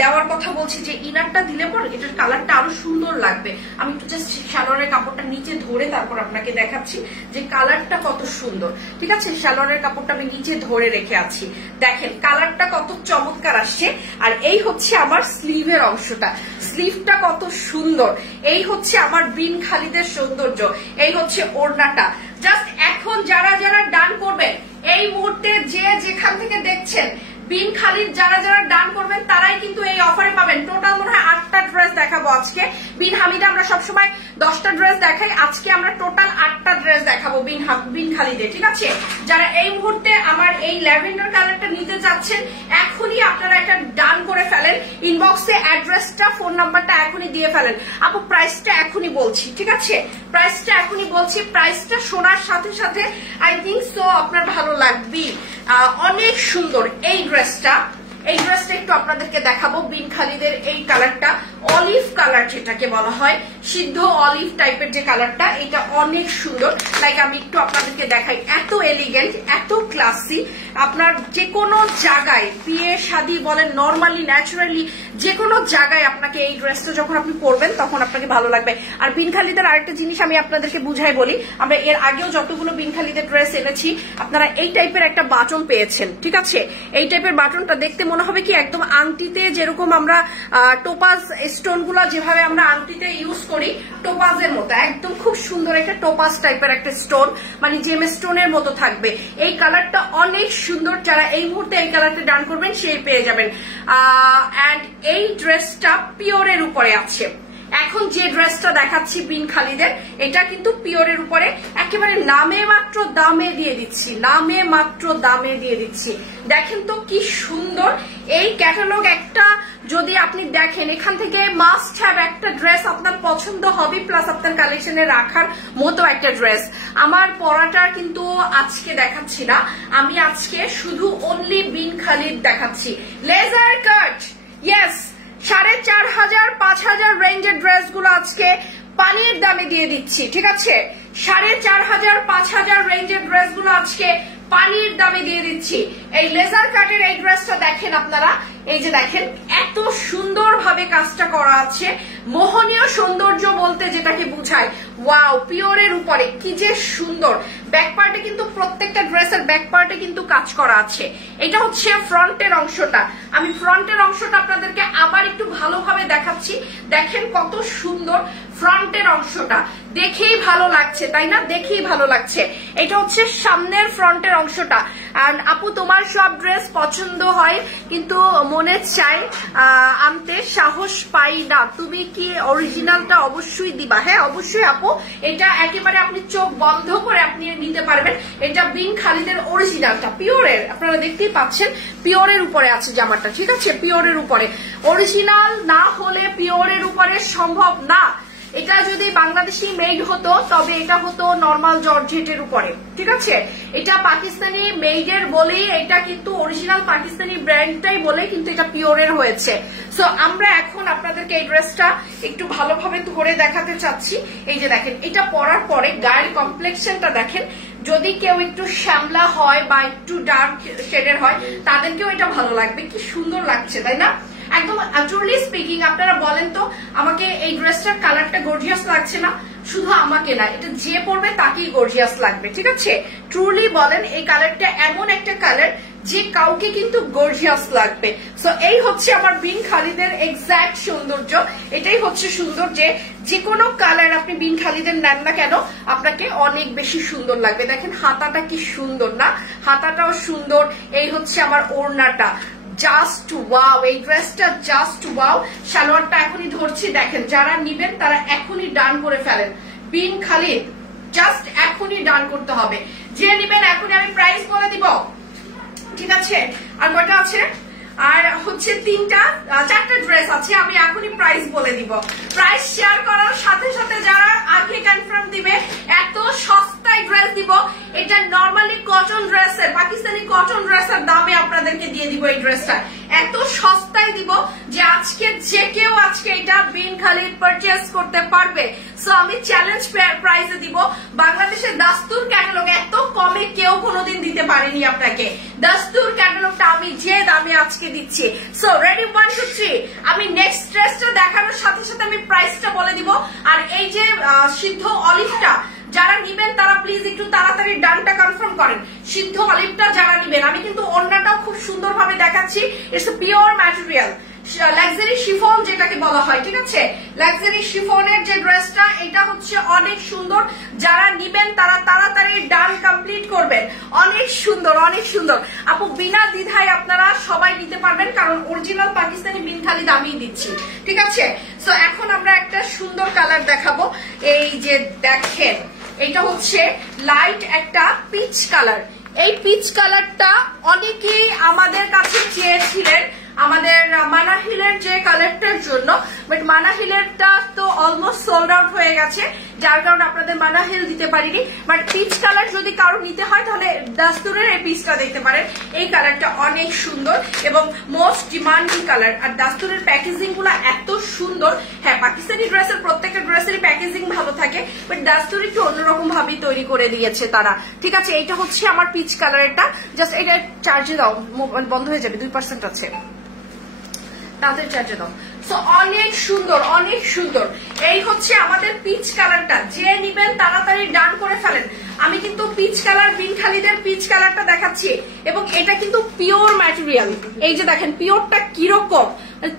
দেওয়ার কথা বলছি, যে ইনারটা দিলে পর এটার কালারটা আরো সুন্দর লাগবে। আমি একটু জাস্ট সালোয়ারের কাপড়টা নিচে ধরে তারপর আপনাকে দেখাচ্ছি যে কালারটা কত সুন্দর, ঠিক আছে। সালোয়ারের কাপড়টা আমি নিচে ধরে রেখে আছি, দেখেন কালারটা কত চমৎকার আসছে। আর এই হচ্ছে আমার স্লিভের অংশটা, স্লিভটা কত সুন্দর। এই হচ্ছে আমার বিন খালিদের সৌন্দর্য, এই হচ্ছে ওড়নাটা। জাস্ট এখন যারা যারা ডান করবেন এই মুহূর্তে, যে যেখান থেকে দেখছেন, বিন খালিদ যারা যারা ডান করবেন তারাই কিন্তু এই অফারে পাবেন। টোটাল মনে হয় 8টা ড্রেস দেখাবো আজকে। বিন হামিদে আমরা সবসময় 10টা ড্রেস দেখাই, আজকে আমরা টোটাল 8টা ড্রেস দেখাবো বিন খালিদে, ঠিক আছে। যারা এই মুহূর্তে আমার এই ল্যাভেন্ডার কালারটা নিতে চাচ্ছেন, এখনই আপনারা একটা ডান করে ফেলেন, ইনবক্সে অ্যাড্রেসটা ফোন নাম্বারটা এখনই দিয়ে ফেলেন। আপু প্রাইসটা এখনই বলছি, ঠিক আছে, প্রাইসটা এখনই বলছি। প্রাইসটা শোনার সাথে সাথে আই থিঙ্ক সো আপনার ভালো লাগবে। অনেক সুন্দর এই ড্রেসটা, এই ড্রেসটা একটু আপনাদেরকে দেখাবো। বিন খালিদের এই কালারটা, অলিভ কালার যেটাকে বলা হয়, সিদ্ধ অলিভ টাইপের যে কালারটা, এটা অনেক সুন্দর। লাইক আমি একটু আপনাদেরকে দেখাই, এত এলিগেন্ট, এত ক্লাসি। আপনার যে কোনো জায়গায় বিয়ে শাদী বলেন, নর্মালি ন্যাচারালি যে কোনো জায়গায় আপনাকে এই ড্রেসটা যখন আপনি পরবেন তখন আপনাকে ভালো লাগবে। আর বিন খালিদের আরেকটা জিনিস আমি আপনাদেরকে বুঝাই বলি, আমরা এর আগেও যতগুলো বিন খালিদের ড্রেস এনেছি, আপনারা এই টাইপের একটা বাটন পেয়েছেন, ঠিক আছে। এই টাইপের বাটনটা দেখতে মনে হবে কি একদম আংটিতে যেরকম আমরা টোপাজ স্টোন গুলা যেভাবে আমরা আংটিতে ইউজ করি, টোপাজের মতো একদম খুব সুন্দর একটা টোপাজ টাইপের একটা স্টোন, মানে জেম স্টোনের মতো থাকবে। এই কালারটা অনেক সুন্দর, যারা এই মুহূর্তে এই কালারটা ডান করবেন সেই পেয়ে যাবেন। এন্ড এই ড্রেসটা পিওরের উপরে আছে। এখন যে ড্রেসটা দেখাচ্ছি বিন খালিদের, এটা কিন্তু পিওরের উপরে, একেবারে নামে মাত্র দামে দিয়ে দিচ্ছি, নামে মাত্র দামে দিয়ে দিচ্ছি। দেখেন তো কি সুন্দর এই ক্যাটালগ। একটা যদি আপনি দেখেন, এখান থেকে মাস্ট হ্যাভ একটা ড্রেস আপনার পছন্দ হবে, প্লাস আপনার কালেকশনে রাখার মতো একটা ড্রেস। আমার পরাটার কিন্তু আজকে দেখাচ্ছি না, আমি আজকে শুধু অনলি বিন খালিদ দেখাচ্ছি। লেজার কাট, ইয়েস, 4500 5000 রেঞ্জের ড্রেস গুলো আজকে পানির দামে দিয়ে দিচ্ছি, ঠিক আছে। 4500 5000 রেঞ্জের ড্রেস গুলো আজকে পানির দামে দিয়ে দিচ্ছি। এই লেজার কাটের এই ড্রেসটা দেখেন আপনারা, এই যে দেখেন এত এত সুন্দরভাবে কাজটা করা আছে। মোহনীয় সৌন্দর্য বলতে যেটাকে বোঝায়, ওয়াও, পিওরের উপরে কি যে সুন্দর। ব্যাক পার্টে কিন্তু প্রত্যেকটা ড্রেসের ব্যাক পার্টে কিন্তু কাজ করা আছে। এটা হচ্ছে ফ্রন্টের অংশটা। আমি ফ্রন্টের অংশটা আপনাদেরকে আবার একটু ভালোভাবে দেখাচ্ছি। দেখেন কত সুন্দর ফ্রন্টের অংশটা, দেখেই ভালো লাগছে, তাই না? দেখেই ভালো লাগছে। এটা হচ্ছে সামনের ফ্রন্টের অংশটা। আর আপু তোমার সব ড্রেস পছন্দ হয় কিন্তু মনে চাই আনতে সাহস পাই না, তুমি কি অরিজিনালটা অবশ্যই দিবা? হ্যাঁ অবশ্যই আপু, এটা একেবারে আপনি চোখ বন্ধ করে আপনি নিতে পারবেন। এটা বিন খালিদের অরিজিনালটা, পিওরের, আপনারা দেখতেই পাচ্ছেন পিওরের উপরে আছে জামাটা, ঠিক আছে? পিওরের উপরে, অরিজিনাল না হলে পিওরের উপরে সম্ভব না। এটা যদি বাংলাদেশি মেড হতো তবে এটা হতো নর্মাল জর্জেটের উপরে, ঠিক আছে? এটা পাকিস্তানি মেডের বলে, এটা কিন্তু অরিজিনাল পাকিস্তানি ব্র্যান্ডটাই বলে কিন্তু এটা পিওরের হয়েছে। সো আমরা এখন আপনাদেরকে এই ড্রেসটা একটু ভালোভাবে ধরে দেখাতে চাচ্ছি। এই যে দেখেন, এটা পরার পরে গায়ের কমপ্লেক্সনটা দেখেন। যদি কেউ একটু শ্যামলা হয় বা একটু ডার্ক শেডের হয় তাদেরকেও এটা ভালো লাগবে। কি সুন্দর লাগছে, তাই না? একদম ট্রুলি স্পিকিং, আপনারা বলেন তো আমাকে এই ড্রেসটার কালারটা গর্জিয়াস লাগছে না? শুধু আমাকে না, এটা যে পরবে তাকেই গর্জিয়াস লাগবে, ঠিক আছে? ট্রুলি বলেন, এই কালারটা এমন একটা কালার যে কাউকে কিন্তু গর্জিয়াস লাগবে। সো এই হচ্ছে আমার বিন খালিদের এক্সাক্ট সৌন্দর্য। এটাই হচ্ছে সুন্দর যে কোনো কালার আপনি বিন খালিদের নেন না কেন আপনাকে অনেক বেশি সুন্দর লাগবে। দেখেন হাতাটা কি সুন্দর না? হাতাটাও সুন্দর। এই হচ্ছে আমার ওড়নাটা, জাস্ট ওয়াও, এই ড্রেসটা জাস্ট ওয়াও। সালোয়ারটা এখনই ধরছি, দেখেন যারা নিবেন তারা এখনই ডান করে ফেলেন। বিন খালিদ জাস্ট এখনই ডান করতে হবে, যে নিবেন এখনই। আমি প্রাইস বলে দিব, ঠিক আছে? আর কয়টা আছে? আর হচ্ছে চারটা ড্রেস আছে। আমি এখনই প্রাইস বলে দিব। প্রাইস শেয়ার করার সাথে সাথে যারা আগে কনফার্ম দিবে এত সস্তায় ড্রেস দিব। এটা নর্মালি কটন ড্রেসের, পাকিস্তানি কটন ড্রেসের দামে আপনাদেরকে দিয়ে দিব। এই ড্রেসটা এত সস্তায় দিব যে আজকে যে কেউ আজকে এটা বিন খালিদ পারচেজ করতে পারবে। সো আমি চ্যালেঞ্জ প্রাইসে দিব। বাংলাদেশের দাস্তুর ক্যাটালগ এত কমে কেউ কোনোদিন দিতে পারেনি আপনাকে। দাস্তুর ক্যাটালগটা আমি যে দামে আজকে দিচ্ছি। So ready, 1 2 3। আমি নেক্সট ড্রেসটা দেখানোর সাথে সাথে আমি প্রাইসটা বলে দিব। আর এই যে সিদ্ধ অলিভটা যারা নিবেন তারা প্লিজ একটু তাড়াতাড়ি ডানটা কনফার্ম করেন। সিদ্ধ অলিভটা যারা নিবেন, আমি কিন্তু ওড়নাটাও খুব সুন্দরভাবে দেখাচ্ছি। It's a pure material, luxury chiffon যেটাকে বলা হয়, ঠিক আছে? লাক্সারি শিফনের যে ড্রেসটা, এটা হচ্ছে অনেক সুন্দর। যারা নিবেন তারা তাড়াতাড়ি ডান কমপ্লিট করবেন। অনেক সুন্দর, অনেক সুন্দর আপু, বিনা দ্বিধায় আপনারা সবাই নিতে পারবেন, কারণ অরিজিনাল পাকিস্তানি বিন খালিদ আমিই দিচ্ছি, ঠিক আছে? সো এখন আমরা একটা সুন্দর কালার দেখাবো। এই যে দেখেন, এটা হচ্ছে লাইট একটা পিচ কালার। এই পিচ কালারটা অনেকেই আমাদের কাছে চেয়েছিলেন আমাদের মানাহিলের যে কালারটার জন্য, বাট মানাহিলেরটা তো অলমোস্ট সোল্ড আউট হয়ে গেছে, যার কারণে আপনাদের মানাহিল দিতে পারিনি। বাট পিচ কালার যদি কারো নিতে হয় তাহলে দাস্তুরের এই পিচটা দেখতে পারেন। এই কালারটা অনেক সুন্দর এবং মোস্ট ডিমান্ডিং কালার। আর দাস্তুরের প্যাকেজিং গুলো এত সুন্দর। হ্যাঁ, পাকিস্তানি ড্রেসের প্রত্যেকটা ড্রেসেরই প্যাকেজিং ভালো থাকে, বাট দাস্তুর একটু অন্যরকম ভাবেই তৈরি করে দিয়েছে তারা, ঠিক আছে? এটা হচ্ছে আমার পিচ কালারটা। জাস্ট এটা চার্জে দাও, বন্ধ হয়ে যাবে, 2% আছে, তাদের চার্জে দাও। সো অনেক সুন্দর, অনেক সুন্দর। এই হচ্ছে আমাদের পিচ কালারটা, যে নিবেন তাড়াতাড়ি ডান করে ফেলেন। আমি কিন্তু পিচ কালার, বিন খালিদের পিচ কালারটা দেখাচ্ছি এবং এটা কিন্তু পিওর ম্যাটেরিয়াল। এই যে দেখেন পিওরটা কিরকম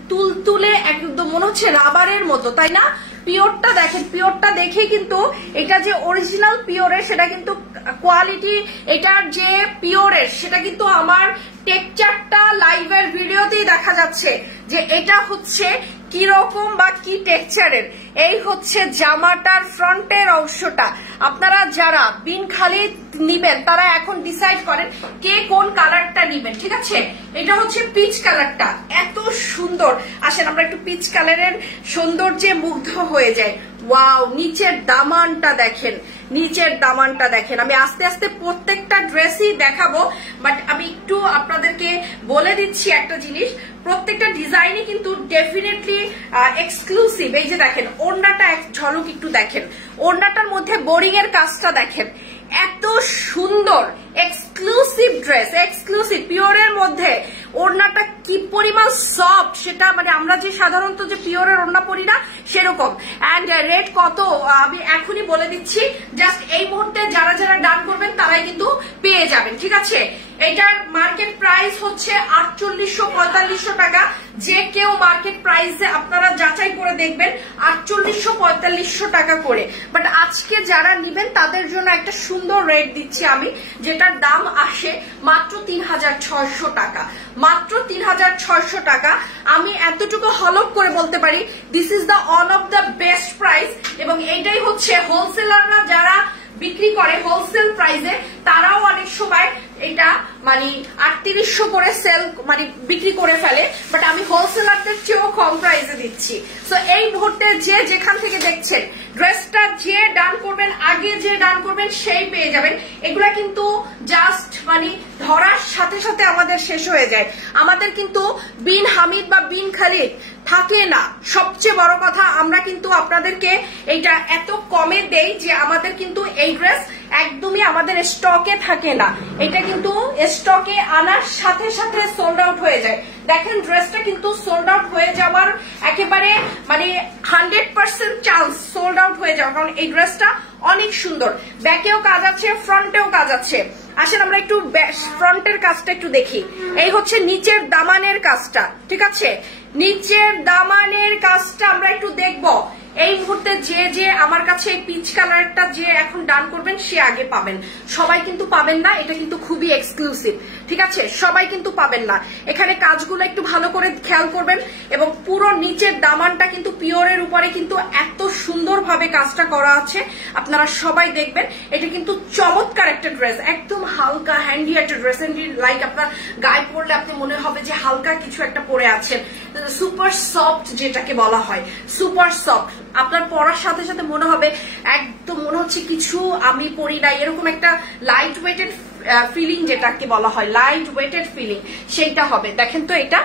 তুলতুলে, একদম মনে হচ্ছে রাবারের মতো, তাই না? পিওরটা দেখেন, পিওরটা দেখে কিন্তু এটা যে অরিজিনাল পিওরের সেটা কিন্তু কোয়ালিটি, এটার যে পিওরের সেটা কিন্তু আমার টেক্সচারটা লাইভের ভিডিওতেই দেখা যাচ্ছে যে এটা হচ্ছে কিরকম বা কি টেক্সচারের। এই হচ্ছে জামাটার ফ্রন্টের অংশটা। আপনারা যারা বিন খালিদ নিবেন তারা এখন ডিসাইড করেন কে কোন কালারটা নিবেন, ঠিক আছে? এটা হচ্ছে পিচ কালারটা, এত সুন্দর। আসেন আমরা একটু পিচ কালারের সৌন্দর্যে মুগ্ধ হয়ে যাই। ওয়াও, নিচের দামানটা দেখেন, নিচের দামানটা দেখেন। আমি আস্তে আস্তে প্রত্যেকটা ড্রেসই দেখাবো, বাট আমি একটু আপনাদেরকে বলে দিচ্ছি একটা জিনিস, প্রত্যেকটা ডিজাইনই কিন্তু ডেফিনেটলি এক্সক্লুসিভ। এই যে দেখেন ওড়নাটা এক ঝলক একটু দেখেন, ওড়নাটার মধ্যে বোরিং এর কাজটা দেখেন, এত সুন্দর এক্সক্লুসিভ ড্রেস, এক্সক্লুসিভ পিওরের মধ্যে ওড়নাটা কি পরিমাণ সফট, সেটা মানে আমরা যে সাধারণত যে পিওরের ওড়না পরি না সেরকম। এন্ড রেট কত আমি এখনই বলে দিচ্ছি, জাস্ট এই মুহূর্তে যারা যারা ডান করবেন তারাই কিন্তু পেয়ে যাবেন, ঠিক আছে। এটার মার্কেট প্রাইস হচ্ছে 4800-4500 টাকা। যে কেউ মার্কেট প্রাইসে আপনারা যাচাই করে দেখবেন 4800-4500 টাকা করে। বাট আজকে যারা নিবেন তাদের জন্য একটা সুন্দর রেট দিচ্ছি আমি, যেটার দাম আসে মাত্র 3600 টাকা, মাত্র 3600 টাকা। আমি এতটুকু হলফ করে বলতে পারি this is the one of the best price. এবং এইটাই হচ্ছে হোলসেলাররা যারা বিক্রি করে হোলসেল প্রাইসে তারাও অনেক সময় এটা মানে 3800 করে সেল মানে বিক্রি করে ফেলে, বাট আমি হোলসেলারদের চেয়েও কম প্রাইসে দিচ্ছি। সো এই মুহূর্তে যে যেখান থেকে দেখছেন ড্রেসটা যে ডান করবেন, আগে যে ডান করবেন সেই পেয়ে যাবেন। এগুলা কিন্তু জাস্ট মানে ধরার সাথে সাথে আমাদের শেষ হয়ে যায়। আমাদের কিন্তু বিন হামিদ বা বিন খালিদ থাকে না। সবচেয়ে বড় কথা আমরা কিন্তু আপনাদেরকে এইটা এত কমে দেই যে আমাদের কিন্তু এই ড্রেস একদমই আমাদের স্টকে থাকে না। এটা কিন্তু স্টকে আনার সাথে সাথে সোল্ড আউট হয়ে যায়। দেখেন ড্রেসটা কিন্তু সোল্ড আউট হয়ে যাওয়ার একেবারে মানে 100% চান্স সোল্ড আউট হয়ে যাওয়ার, কারণ এই ড্রেসটা অনেক সুন্দর। ব্যাকেও কাজ আছে, ফ্রন্টেও কাজ আছে। আসেন আমরা একটু ফ্রন্টের কাজটা একটু দেখি। এই হচ্ছে নিচের দামানের কাজটা, ঠিক আছে। নিচের দামানের কাজটা আমরা একটু দেখবো। এই মুহূর্তে যে যে আমার কাছে এই পিচ কালারটা যে এখন ডান করবেন সে আগে পাবেন, সবাই কিন্তু পাবেন না। এটা কিন্তু খুবই এক্সক্লুসিভ, ঠিক আছে, সবাই কিন্তু পাবেন না। এখানে কাজগুলো একটু ভালো করে খেয়াল করবেন। এবং পুরো নিচের দামানটা কিন্তু পিওরের উপরে কিন্তু এত সুন্দরভাবে কাজটা করা আছে, আপনারা সবাই দেখবেন। এটা কিন্তু চমৎকার একটা ড্রেস, একদম হালকা হ্যান্ডি একটা ড্রেস। লাইক আপনার গায়ে পরলে আপনি মনে হবে যে হালকা কিছু একটা পরে আছেন। সুপার সফট যেটাকে বলা হয়, সুপার সফট। আপনার পরার সাথে সাথে মনে হবে একদম মনে হচ্ছে কিছু আমি পরি না, এরকম একটা লাইট ওয়েটেড ফিলিং যেটাকে বলা হয়, লাইট ওয়েটেড ফিলিং সেইটা হবে। দেখেন তো এটা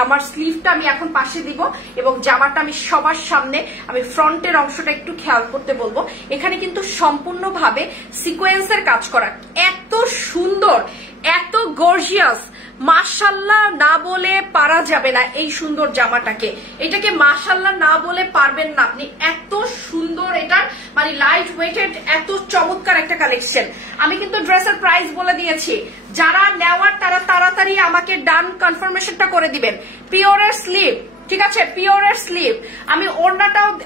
আমার স্লিভটা আমি এখন পাশে দিব এবং জামাটা আমি সবার সামনে আমি ফ্রন্টের অংশটা একটু খেয়াল করতে বলবো। এখানে কিন্তু সম্পূর্ণভাবে সিকোয়েন্সের কাজ করা, এত সুন্দর, এত গর্জিয়াস, মাশাআল্লাহ না বলে পারা যাবে না এই সুন্দর জামাটাকে। এটাকে মাশাআল্লাহ না বলে পারবেন না আপনি, এত সুন্দর। এটার মানে লাইট ওয়েটেড এত চমৎকার একটা কালেকশন। আমি কিন্তু ড্রেসের প্রাইস বলে দিয়েছি, যারা নেওয়ার তারা তাড়াতাড়ি আমাকে ডান কনফার্মেশনটা করে দিবেন। পিওরের স্লিভ, ঠিক আছে, পিওরের স্লিভ। আমি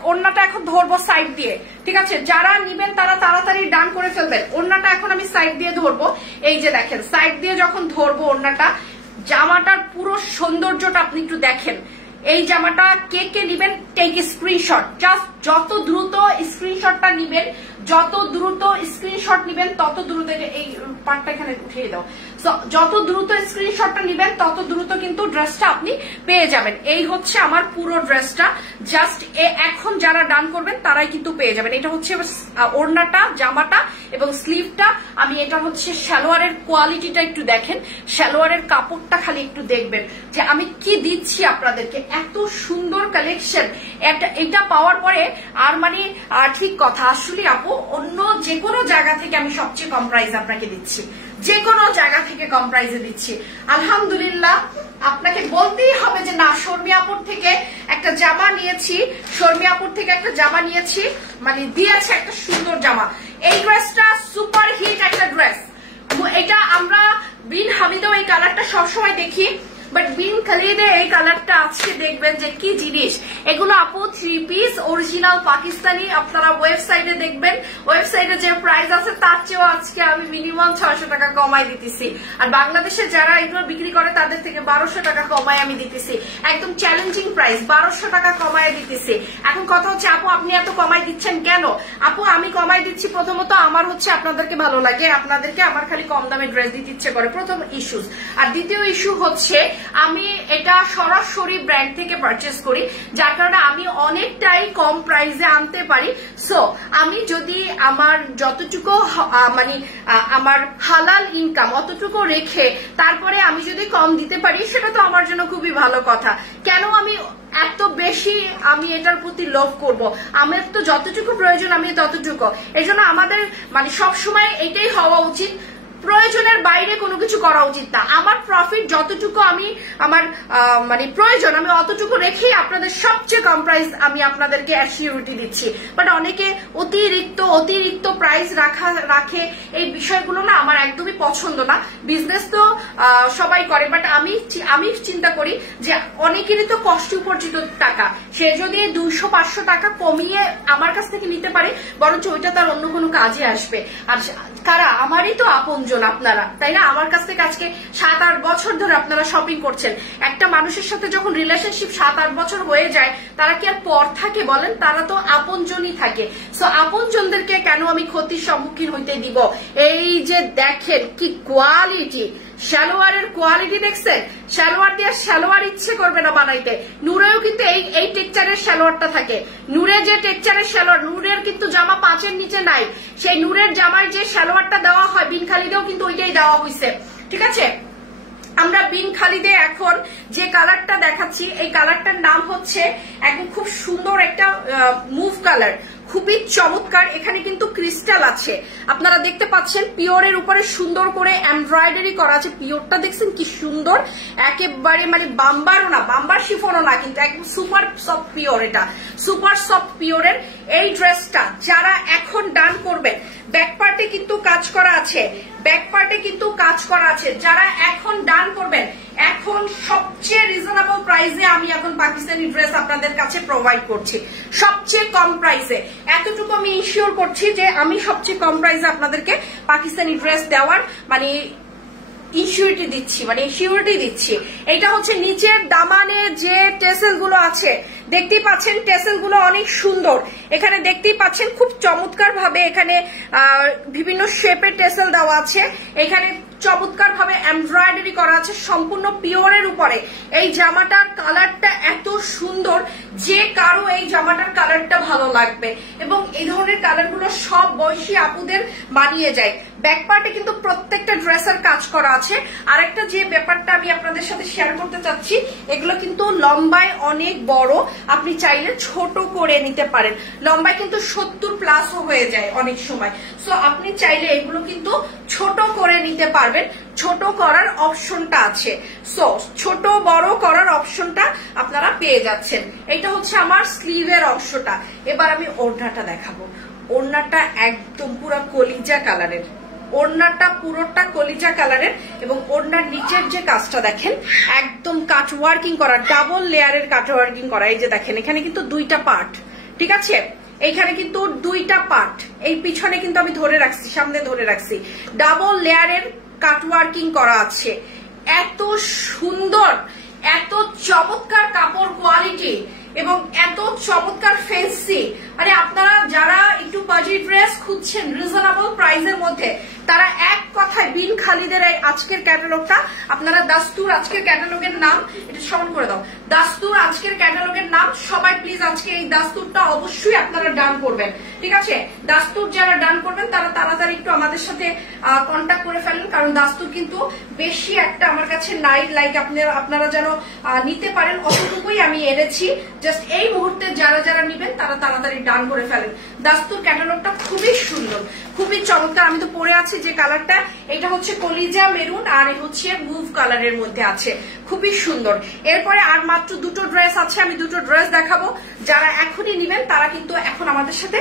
ওড়নাটা এখন ধরবো সাইড দিয়ে, ঠিক আছে। যারা নিবেন তারা তাড়াতাড়ি ডান করে ফেলবেন। ওড়নাটা এখন আমি সাইড দিয়ে ধরবো। এই যে দেখেন সাইড দিয়ে যখন ধরবো ওড়নাটা, জামাটার পুরো সৌন্দর্যটা আপনি একটু দেখেন। এই জামাটা কে কে নিবেন টেক স্ক্রিনশট, জাস্ট যত দ্রুত স্ক্রিনশটটা নিবেন, যত দ্রুত স্ক্রিনশট নিবেন তত দ্রুত, এই পার্টটা এখানে উঠিয়ে দাও, যত দ্রুত স্ক্রিনশটটা নিবেন তত দ্রুত কিন্তু ড্রেসটা আপনি পেয়ে যাবেন। এই হচ্ছে আমার পুরো ড্রেসটা, জাস্ট এখন যারা ডান করবেন তারাই কিন্তু পেয়ে যাবেন। এটা হচ্ছে ওড়নাটা, জামাটা এবং স্লিভটা। আমি এটা হচ্ছে সালোয়ারের কোয়ালিটিটা একটু দেখেন, সালোয়ারের কাপড়টা খালি একটু দেখবেন যে আমি কি দিচ্ছি আপনাদেরকে। এত সুন্দর কালেকশন, এটা পাওয়ার পরে আর মানে ঠিক কথা আসলে আপু অন্য যে কোনো জায়গা থেকে আমি সবচেয়ে কম প্রাইস আপনাকে দিচ্ছি, যে কোনো জায়গা থেকে কম প্রাইসে দিচ্ছি। আলহামদুলিল্লাহ আপনাকে বলতেই হবে যে না, শর্মিয়াপুর থেকে একটা জামা নিয়েছি, শর্মিয়াপুর থেকে একটা জামা নিয়েছি, মানে দিয়েছে একটা সুন্দর জামা। এই ড্রেসটা সুপার হিট একটা ড্রেস। এটা আমরা বিন হামিদেও এই কালারটা সবসময় দেখি, বাট বিন খালিদে এই কালারটা আজকে দেখবেন যে কি জিনিস। এগুলো আপু 3 পিস অরিজিনাল পাকিস্তানি, আপনারা ওয়েবসাইটে দেখবেন, ওয়েবসাইটে যে প্রাইস আছে তার চেয়েও আজকে আমি মিনিমাম 600 টাকা কমাই দিতেছি। আর বাংলাদেশে যারা এগুলো বিক্রি করে তাদের থেকে 1200 টাকা কমাই আমি দিতেছি, একদম চ্যালেঞ্জিং প্রাইস, 1200 টাকা কমাই দিতেছি। এখন কথা হচ্ছে আপু আপনি এত কমাই দিচ্ছেন কেন? আপু আমি কমাই দিচ্ছি প্রথমত আমার হচ্ছে আপনাদেরকে ভালো লাগে, আপনাদেরকে আমার খালি কম দামে ড্রেস দিতে ইচ্ছে করে, প্রথম ইস্যুস। আর দ্বিতীয় ইস্যু হচ্ছে আমি এটা সরাসরি ব্র্যান্ড থেকে পারচেস করি, যার কারণে আমি অনেকটাই কম প্রাইসে আনতে পারি। সো আমি যদি আমার যতটুকু মানে আমার হালাল ইনকাম অতটুকু রেখে তারপরে আমি যদি কম দিতে পারি সেটা তো আমার জন্য খুবই ভালো কথা। কেন আমি এত বেশি আমি এটার প্রতি লোভ করব? আমার তো যতটুকু প্রয়োজন আমি ততটুকু। এই জন্য আমাদের মানে সবসময় এটাই হওয়া উচিত, প্রয়োজনের বাইরে কোনো কিছু করা উচিত না। আমার প্রফিট যতটুকু আমি আমার মানে প্রয়োজন আমি অতটুকু রেখেই আপনাদের সবচেয়ে কম প্রাইস আমি আপনাদেরকে অ্যাসিউরিটি দিচ্ছি। বাট অনেকে অতিরিক্ত প্রাইস রাখে, এই বিষয়গুলো না আমার একদমই পছন্দ না। বিজনেস তো সবাই করে, বাট আমি চিন্তা করি যে অনেকেরই তো কষ্ট উপার্জিত টাকা, সে যদি 200-500 টাকা কমিয়ে আমার কাছ থেকে নিতে পারে বরঞ্চ ওইটা তার অন্য কোনো কাজে আসবে। আর কারা আমারই তো আপনজন আপনারা, তাই না? আমার কাছ থেকে আজকে 7-8 বছর ধরে আপনারা শপিং করছেন। একটা মানুষের সাথে যখন রিলেশনশিপ 7-8 বছর হয়ে যায় তারা কি আর পর থাকে বলেন? তারা তো আপনজনই থাকে। সো আপনজনদেরকে কেন আমি ক্ষতির সম্মুখীন হইতে দিব? এই যে দেখেন কি কোয়ালিটি, সালোয়ারের কোয়ালিটি দেখছেন? সালোয়ার দিয়ে সালোয়ার ইচ্ছে করবে না বানাইতে। নূরেও কিন্তু এই টেক্সচারের সালোয়ারটা থাকে। নূরে যে টেক্সচারের সালোয়ার, নূরের কিন্তু জামা 5-এর নিচে নাই। সেই নূরের জামার যে সালোয়ারটা দেওয়া হয় বিন খালিদেও কিন্তু ওইটাই দেওয়া হয়েছে, ঠিক আছে? আমরা বিন খালিদে এখন যে কালারটা দেখাচ্ছি এই কালারটার নাম হচ্ছে একদম খুব সুন্দর একটা মুভ কালার, খুবই চমৎকার। এখানে কিন্তু ক্রিস্টাল আছে, আপনারা দেখতে পাচ্ছেন। পিওরের উপরে সুন্দর করে এমব্রয়ডারি করা আছে। পিওরটা দেখছেন কি সুন্দর, একেবারে মানে বাম্বারও না, বাম্বার শিফনও না, কিন্তু একদম সুপার সফট পিওর। এটা সুপার সফট পিওরের এই ড্রেসটা যারা এখন ডান করবেন, ব্যাক পার্টে কিন্তু কাজ করা আছে, ব্যাক পার্টে কিন্তু কাজ করা আছে। যারা এখন ডান করবেন, এখন সবচেয়ে রিজনেবল প্রাইসে আমি এখন পাকিস্তানি ড্রেস আপনাদের কাছে প্রোভাইড করছি, সবচেয়ে কম প্রাইসে। এতটুকু আমি ইনশিওর করছি যে আমি সবচেয়ে কম প্রাইসে আপনাদেরকে পাকিস্তানি ড্রেস দেওয়ার মানে ইনসিউরিটি দিচ্ছি। এটা হচ্ছে নিচের দামানে যে টেসেল গুলো আছে, দেখতেই পাচ্ছেন টেসেল গুলো অনেক সুন্দর। এখানে দেখতেই পাচ্ছেন খুব চমৎকার ভাবে এখানে বিভিন্ন শেপের টেসেল দেওয়া আছে। এখানে চমৎকার ভাবে এমব্রয়ডারি করা আছে সম্পূর্ণ পিওরের উপরে। এই জামাটার কালারটা এত সুন্দর যে কারো এই জামাটার কালারটা ভালো লাগবে, এবং এই ধরনের কালারগুলো সব বয়সী আপুদের মানিয়ে যায়। ব্যাক পার্টে কিন্তু প্রত্যেকটা ড্রেসের কাজ করা আছে। আরেকটা যে ব্যাপারটা আমি আপনাদের সাথে শেয়ার করতে চাচ্ছি, এগুলো কিন্তু লম্বায় অনেক বড়, আপনি চাইলে ছোট করে নিতে পারেন। লম্বায় কিন্তু 70+ হয়ে যায় অনেক সময়। সো আপনি চাইলে এগুলো কিন্তু ছোট করে নিতে পারবেন, ছোট করার অপশনটা আছে। সো ছোট বড় করার অপশনটা আপনারা পেয়ে যাচ্ছেন। এটা হচ্ছে আমার স্লিভের অংশটা। এবার আমি ওড়নাটা দেখাবো। ওড়নাটা একদম পুরো কলিজা কালারের, ওড়নাটা পুরোটা কলিজা কালারের, এবং ওড়নার নিচের যে কাজটা দেখেন একদম কাট ওয়ার্কিং করা, ডাবল লেয়ারের কাট ওয়ার্কিং করা। এই যে দেখেন এখানে কিন্তু 2টা পার্ট, ঠিক আছে? এইখানে কিন্তু 2টা পার্ট, এই পিছনে কিন্তু আমি ধরে রাখছি, সামনে ধরে রাখছি, ডাবল লেয়ারের কাট ওয়ার্কিং করা আছে। এত সুন্দর, এত চমৎকার কাপড় কোয়ালিটি এবং এত চমৎকার ফেন্সি। মানে আপনারা যারা একটু বাজেট ড্রেস খুঁজছেন রিজনেবল প্রাইসের মধ্যে, তারা এক কথায় বিন খালিদের এই আজকের ক্যাটালগটা আপনারা, দাস্তুর আজকের ক্যাটালগের নাম, এটা সমান করে দাও, দাস্তুর আজকের ক্যাটালগের নাম। সবাই প্লিজ আজকে এই দাস্তুরটা অবশ্যই আপনারা ডান করবেন, ঠিক আছে? দাস্তুর যারা ডান করবেন তারা তাড়াতাড়ি একটু আমাদের সাথে কন্ট্যাক্ট করে ফেলেন, কারণ দাস্তুর কিন্তু বেশি একটা আমার কাছে নাই, লাইক আপনারা যেন নিতে পারেন অতটুকুই আমি এনেছি। জাস্ট এই মুহূর্তে যারা যারা নিবেন তারা তাড়াতাড়ি ডান করে ফেলেন। দাস্তুর ক্যাটালগটা খুবই সুন্দর, খুবই চমৎকার। আমি তো পরে আছি যে কালারটা, এটা হচ্ছে কলিজা মেরুন আর হচ্ছে মুভ কালারের মধ্যে আছে, খুবই সুন্দর। এরপরে আর মাত্র 2টো ড্রেস আছে, আমি 2টো ড্রেস দেখাবো। যারা এখনই নিবেন তারা কিন্তু এখন আমাদের সাথে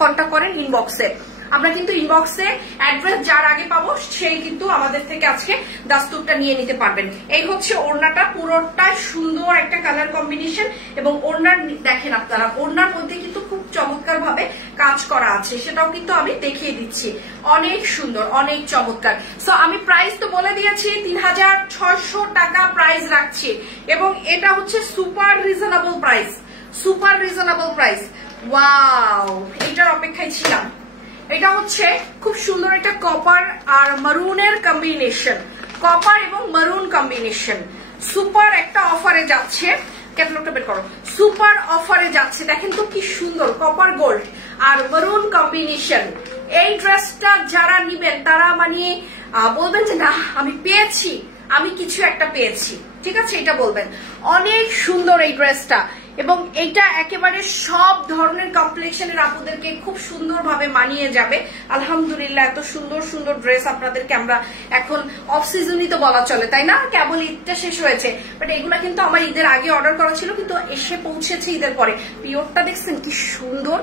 কন্ট্যাক্ট করেন ইনবক্সে। আমরা কিন্তু ইনবক্সে অ্যাড্রেস যার আগে পাবো সেই কিন্তু আমাদের থেকে আজকে দাস্তুরটা নিয়ে নিতে পারবেন। এই হচ্ছে ওড়নাটা, পুরোটা সুন্দর একটা কালার কম্বিনেশন, এবং ওড়নার দেখেন আপনারা, ওড়নার মধ্যে কিন্তু খুব চমৎকার ভাবে কাজ করা আছে, সেটাও কিন্তু আমি দেখিয়ে দিচ্ছি। অনেক সুন্দর, অনেক চমৎকার। সো আমি প্রাইস তো বলে দিয়েছি, 3600 টাকা প্রাইস রাখছি, এবং এটা হচ্ছে super reasonable price, super reasonable price. Wow, এইটার অপেক্ষায় ছিলাম। এটা হচ্ছে খুব সুন্দর একটা কপার আর মারুনের কম্বিনেশন, কপার এবং মারুন কম্বিনেশন। সুপার একটা অফারে যাচ্ছে, ক্যাটালগটা বের করো, সুপার অফারে যাচ্ছে। দেখেন তো কি সুন্দর, কপার গোল্ড আর মারুন কম্বিনেশন। এই ড্রেসটা যারা নিবেন তারা মানে বলবেন যে না আমি পেয়েছি, আমি কিছু একটা পেয়েছি, ঠিক আছে? এটা বলবেন। অনেক সুন্দর এই ড্রেসটা, এবং এটা একেবারে সব ধরনের কমপ্লেক্সনের আপুদেরকে খুব সুন্দরভাবে মানিয়ে যাবে। আলহামদুলিল্লাহ এত সুন্দর সুন্দর ড্রেস আপনাদেরকে আমরা এখন অফ সিজনই তো বলা চলে, তাই না? কেবল ঈদটা শেষ হয়েছে, বাট এগুলা কিন্তু আমার ঈদের আগে অর্ডার করা ছিল, কিন্তু এসে পৌঁছেছে ঈদের পরে। পিওরটা দেখছেন কি সুন্দর,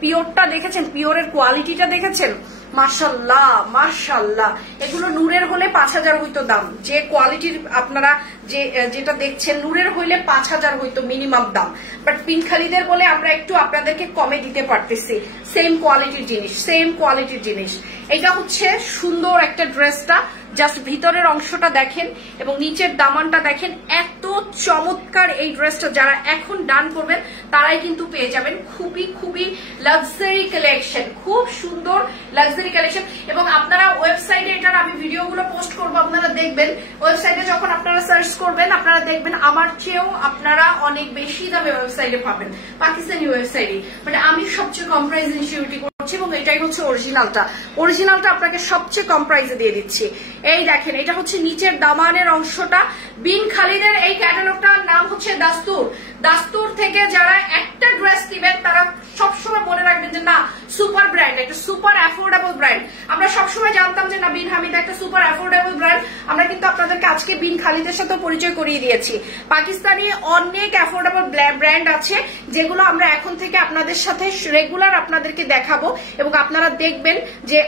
পিওরটা দেখেছেন, পিওরের কোয়ালিটিটা দেখেছেন? মাশাল্লাহ মাশাল্লাহ। এগুলো নূরের হলে 5000 হইতো দাম, যে কোয়ালিটির আপনারা যেটা দেখছেন নূরের হইলে 5000 হইতো মিনিমাম দাম, বাট পিনখালিদের বলে আমরা একটু আপনাদেরকে কমে দিতে পারতেছি। সেম কোয়ালিটির জিনিস, সেম কোয়ালিটির জিনিস। এটা হচ্ছে সুন্দর একটা ড্রেসটা, জাস্ট ভিতরের অংশটা দেখেন এবং নিচের দামানটা দেখেন, এত চমৎকার এই ড্রেসটা। যারা এখন ডান করবেন তারাই কিন্তু পেয়ে যাবেন। খুবই খুবই লাক্সারি কালেকশন, খুব সুন্দর লাক্সারি কালেকশন। এবং আপনারা ওয়েবসাইটে এটার আমি ভিডিওগুলো পোস্ট করবো, আপনারা দেখবেন। ওয়েবসাইটে যখন আপনারা সার্চ করবেন আপনারা দেখবেন আমার চেয়েও আপনারা অনেক বেশি দামে ওয়েবসাইটে পাবেন, পাকিস্তানি ওয়েবসাইটে। মানে আমি সবচেয়ে কম প্রাইস ইনসিউরিটি করছি এবং এটাই হচ্ছে অরিজিনালটা। অরিজিনালটা আপনাকে সবচেয়ে কম প্রাইসে দিয়ে দিচ্ছি। এই দেখেন, এটা হচ্ছে নিচের দামানের অংশটা। বিন খালিদের এই ক্যাটালগটার নাম হচ্ছে দাস্তুর। দাস্তুর থেকে যারা একটা ড্রেস দিবেন তারা সবসময় মনে রাখবেন যে না, সুপার ব্র্যান্ড, একটা সুপার অ্যাফোর্ডেবল ব্র্যান্ড। আমরা সবসময় জানতাম যে না, বিন হামিদ একটা সুপার অ্যাফোর্ডেবল ব্র্যান্ড। আমরা কিন্তু আপনাদেরকে আজকে বিন খালিদের সাথে পরিচয় করিয়ে দিয়েছি। পাকিস্তানি অনেক অ্যাফোর্ডেবল ব্র্যান্ড আছে যেগুলো আমরা এখন থেকে আপনাদের সাথে রেগুলার আপনাদেরকে দেখাবো এবং আপনারা দেখবেন যে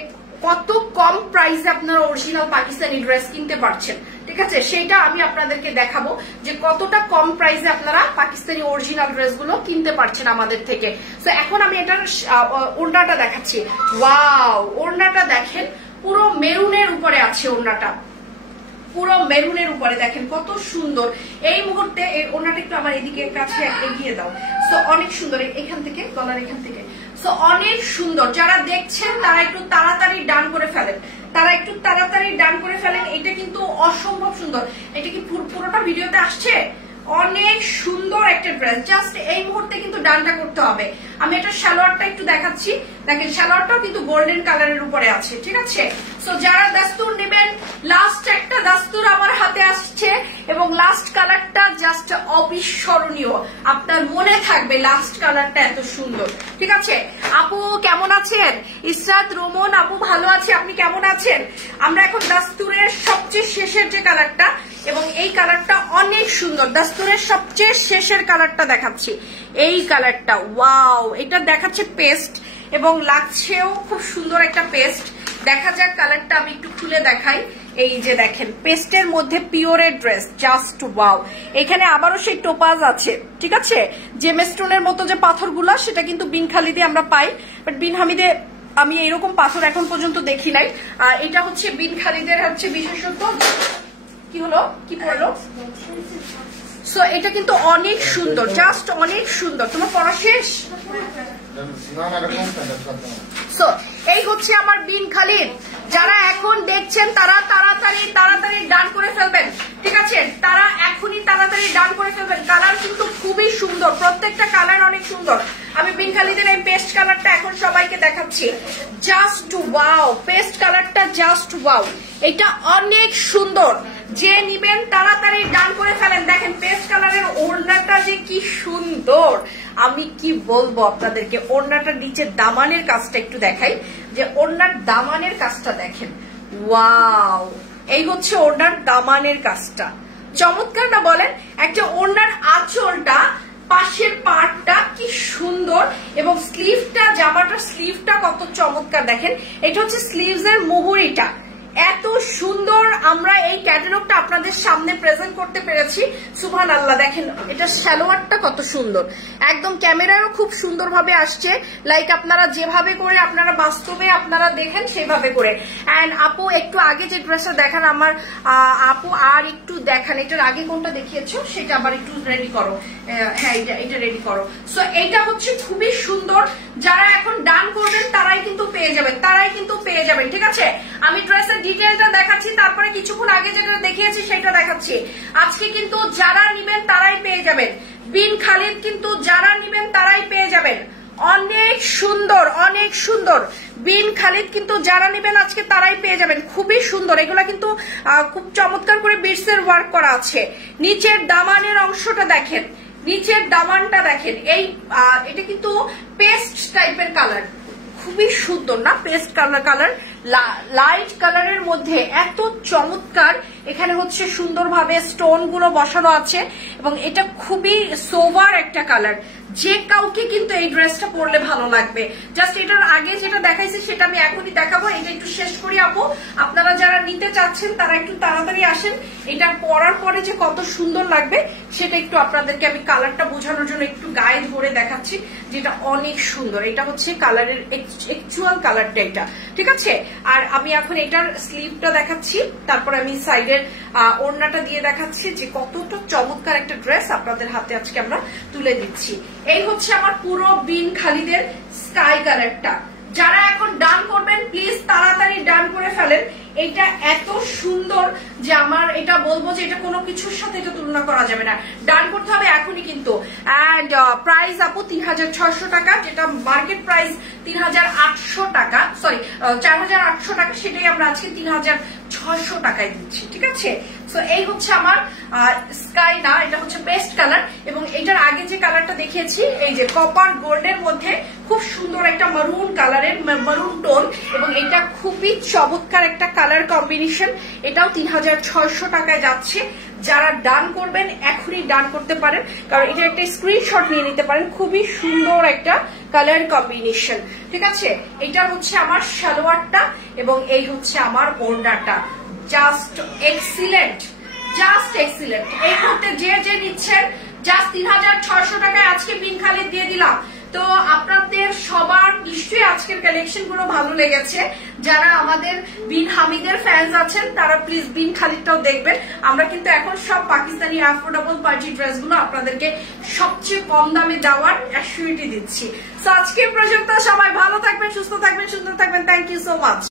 কত কম প্রাইসে আপনারা অরিজিনাল পাকিস্তানি ড্রেস কিনতে পারছেন। ঠিক আছে, সেইটা আমি আপনাদেরকে দেখাবো যে কতটা কম প্রাইসে আপনারা পাকিস্তানি অরিজিনাল ড্রেসগুলো কিনতে পারছেন আমাদের থেকে। তো এখন আমি এটার ওড়নাটা দেখাচ্ছি। ওয়াও, ওড়নাটা দেখেন, পুরো মেরুনের উপরে আছে ওড়নাটা, পুরো মেরুনের উপরে দেখেন কত সুন্দর। এই মুহূর্তে এই ওড়নাটা একটু আমার এদিকে কাছে এগিয়ে দাও। তো অনেক সুন্দর, এখান থেকে গলার এখান থেকে, তো অনেক সুন্দর। যারা দেখছেন তারা একটু তাড়াতাড়ি ডান করে ফেলেন, তারা একটু তাড়াতাড়ি ডান করে ফেলেন। এটা কিন্তু অসম্ভব সুন্দর। এটা কি পুরোটা ভিডিওতে আসছে? অনেক সুন্দর একটা ড্রেস। জাস্ট এই মুহূর্তে কিন্তু ডানটা করতে হবে। আমি এটা সালোয়ারটা একটু দেখাচ্ছি, দেখেন সালোয়ারটাও কিন্তু গোল্ডেন কালারের উপরে আছে। ঠিক আছে, সো যারা দাস্তুর নেবেন, লাস্ট একটা দাস্তুর আমার হাতে আসছে এবং লাস্ট কালারটা জাস্ট অবিস্মরণীয়। আপনার মনে থাকবে লাস্ট কালারটা এত সুন্দর। ঠিক আছে, আপু কেমন আছেন? ইসরাত রোমন আপু ভালো আছে, আপনি কেমন আছেন? আমরা এখন দাস্তুরের সবচেয়ে শেষের যে কালারটা, এবং এই কালারটা অনেক সুন্দর, দাস্তুরের সবচেয়ে শেষের কালারটা দেখাচ্ছি। এই কালারটা ওয়াও, এটা দেখাচ্ছে পেস্ট এবং লাগছেও খুব সুন্দর একটা পেস্ট। দেখা যাক কালারটা, আমি একটু খুলে দেখাই। এই যে দেখেন, পেস্টের মধ্যে পিওরের ড্রেস, জাস্ট ওয়াও। এখানে আবারও সেই টোপাজ আছে। ঠিক আছে, জেমস্টোনের মতো যে পাথরগুলা সেটা কিন্তু বিন খালিদে আমরা পাই, বাট বিন হামিদে আমি এরকম পাথর এখন পর্যন্ত দেখি নাই। এটা হচ্ছে বিন খালিদের হচ্ছে বিশেষত। কি হলো, কি পড়লো? সো এটা কিন্তু অনেক সুন্দর, জাস্ট অনেক সুন্দর। তোমার পড়া শেষ? সো এই হচ্ছে আমার বিন খালিদ। যারা এখন দেখছেন তারা তাড়াতাড়ি তাড়াতাড়ি ডান করে ফেলবেন। ঠিক আছে, তারা এখনই তাড়াতাড়ি ডান করে ফেলবেন। কালার কিন্তু খুবই সুন্দর, প্রত্যেকটা কালার অনেক সুন্দর। আমি বিন খালিদের এই পেস্ট কালারটা এখন সবাইকে দেখাচ্ছি। জাস্ট ওয়াও, পেস্ট কালারটা জাস্ট ওয়াও, এটা অনেক সুন্দর। যে নিবেন তাড়াতাড়ি ডান করে ফেলেন। দেখেন পেস্ট কালারের ওড়নাটা যে কি সুন্দর, আমি কি বলবো আপনাদেরকে। ওড়নাটার নিচে দামানের কাজটা একটু দেখাই, যে ওড়নার দামানের কাজটা দেখেন। ওয়াও, এই হচ্ছে ওড়নার দামানের কাজটা, চমৎকার না বলেন? একটা ওড়নার আঁচলটা, পাশের পার্টটা কি সুন্দর, এবং স্লিভটা, জামাটার স্লিভটা কত চমৎকার দেখেন। এটা হচ্ছে স্লিভস এর মুহুরিটা, এত সুন্দর। আমরা এই ক্যাটালগটা আপনাদের সামনে প্রেজেন্ট করতে পেরেছি, সুবহানাল্লাহ। দেখেন এটা সালোয়ারটা কত সুন্দর, একদম ক্যামেরায়ও খুব সুন্দরভাবে আসছে, লাইক আপনারা যেভাবে করে আপনারা বাস্তবে আপনারা দেখেন সেভাবে করে। এন্ড আপু একটু আগে যে ড্রেসটা দেখান আমার আপু, আর একটু দেখান, এটার আগে কোনটা দেখিয়েছো সেটা আবার একটু রেডি করো। হ্যাঁ, এটা রেডি করো। সো এইটা হচ্ছে খুবই সুন্দর। যারা এখন ডান করবেন তারাই কিন্তু পেয়ে যাবেন, তারাই কিন্তু পেয়ে যাবেন। ঠিক আছে, আমি ড্রেসের ডিটেইলটা দেখাচ্ছি, তারপরে কিছুক্ষণ আগে যেটা দেখিয়েছি সেটা দেখাচ্ছি। আজকে কিন্তু যারা নিবেন তারাই পেয়ে যাবেন। বিন খালিদ কিন্তু যারা নিবেন তারাই পেয়ে যাবেন। অনেক সুন্দর, অনেক সুন্দর। বিন খালিদ কিন্তু যারা নিবেন আজকে তারাই পেয়ে যাবেন। খুবই সুন্দর, এগুলা কিন্তু খুব চমৎকার করে বিটস এর ওয়ার্ক করা আছে। নিচের দামানের অংশটা দেখেন, নিচের দামানটা দেখেন, এটা কিন্তু পেস্ট টাইপের কালার, খুবই সুন্দর না? পেস্ট কালার লাইট কালারের মধ্যে এত চমৎকার। এখানে হচ্ছে সুন্দরভাবে স্টোন গুলো বসানো আছে এবং এটা খুবই সোভার একটা কালার। যে কাউকে কিন্তু এই ড্রেসটা পরলে ভালো লাগবে। জাস্ট এটার আগে যেটা দেখাইছি সেটা আমি এখনই দেখাবো, এটা একটু শেষ করি আপু। আপনারা যারা নিতে চাচ্ছেন তারা একটু তাড়াতাড়ি আসেন। এটা পরার পরে যে কত সুন্দর লাগবে সেটা একটু আপনাদেরকে আমি কালারটা বোঝানোর জন্য একটু গায়ে ধরে দেখাচ্ছি, যেটা অনেক সুন্দর। এটা হচ্ছে কালারের অ্যাকচুয়াল কালারটা এটা, ঠিক আছে? আর আমি এখন এটার স্লিভটা দেখাচ্ছি, তারপর আমি সাইডের ওড়নাটা দিয়ে দেখাচ্ছি যে কতটা চমৎকার একটা ড্রেস আপনাদের হাতে আজকে আমরা তুলে দিচ্ছি। এই হচ্ছে আমার পুরো বিন খালিদের স্কাই কালারটা। যারা এখন ডান করবেন প্লিজ তাড়াতাড়ি ডান করে ফেলেন। এটা এত সুন্দর যে আমার এটা বলবো যে এটা কোনো কিছুর সাথে এটা তুলনা করা যাবে না। ডান করতে হবে এখনই কিন্তু। এন্ড প্রাইস আপু 3600 টাকা, যেটা মার্কেট প্রাইস 3800 টাকা, সরি 4800 টাকা, সেটাই আমরা আজকে 3600 টাকায় দিচ্ছি, ঠিক আছে? সো এই হচ্ছে আমার স্কাই না, এটা হচ্ছে পেস্ট কালার। এবং এটার আগে যে কালারটা দেখিয়েছি এই যে কপার গোল্ডের মধ্যে খুব সুন্দর একটা মারুন কালারের, মারুন টোন, এবং এটা খুবই চমৎকার একটা কালার কম্বিনেশন। এটাও 3600 টাকায় যাচ্ছে। যারা ডান করবেন এখনই ডান করতে পারেন, কারণ এটা একটা স্ক্রিনশট নিয়ে নিতে পারেন। খুবই সুন্দর একটা কালার কম্বিনেশন, ঠিক আছে? এটা হচ্ছে আমার সালোয়ারটা এবং এই হচ্ছে আমার ওড়নাটা। Just excellent, just excellent. এই মুহূর্তে যে নিচ্ছেন জাস্ট 3600 টাকায় আজকে বিন খালিদ দিয়ে দিলাম। তো আপনাদের সবার নিশ্চয়ই আজকের কালেকশন গুলো ভালো লেগেছে। যারা আমাদের বিন হামিদের ফ্যান্স আছেন তারা প্লিজ বিন খালিদটাও দেখবেন। আমরা কিন্তু এখন সব পাকিস্তানি অ্যাফোর্ডেবল পার্টি ড্রেস গুলো আপনাদেরকে সবচেয়ে কম দামে দেওয়ার অ্যাসিউরিটি দিচ্ছি। তো আজকে পর্যন্ত সবাই ভালো থাকবেন, সুস্থ থাকবেন, সুন্দর থাকবেন। Thank you so much.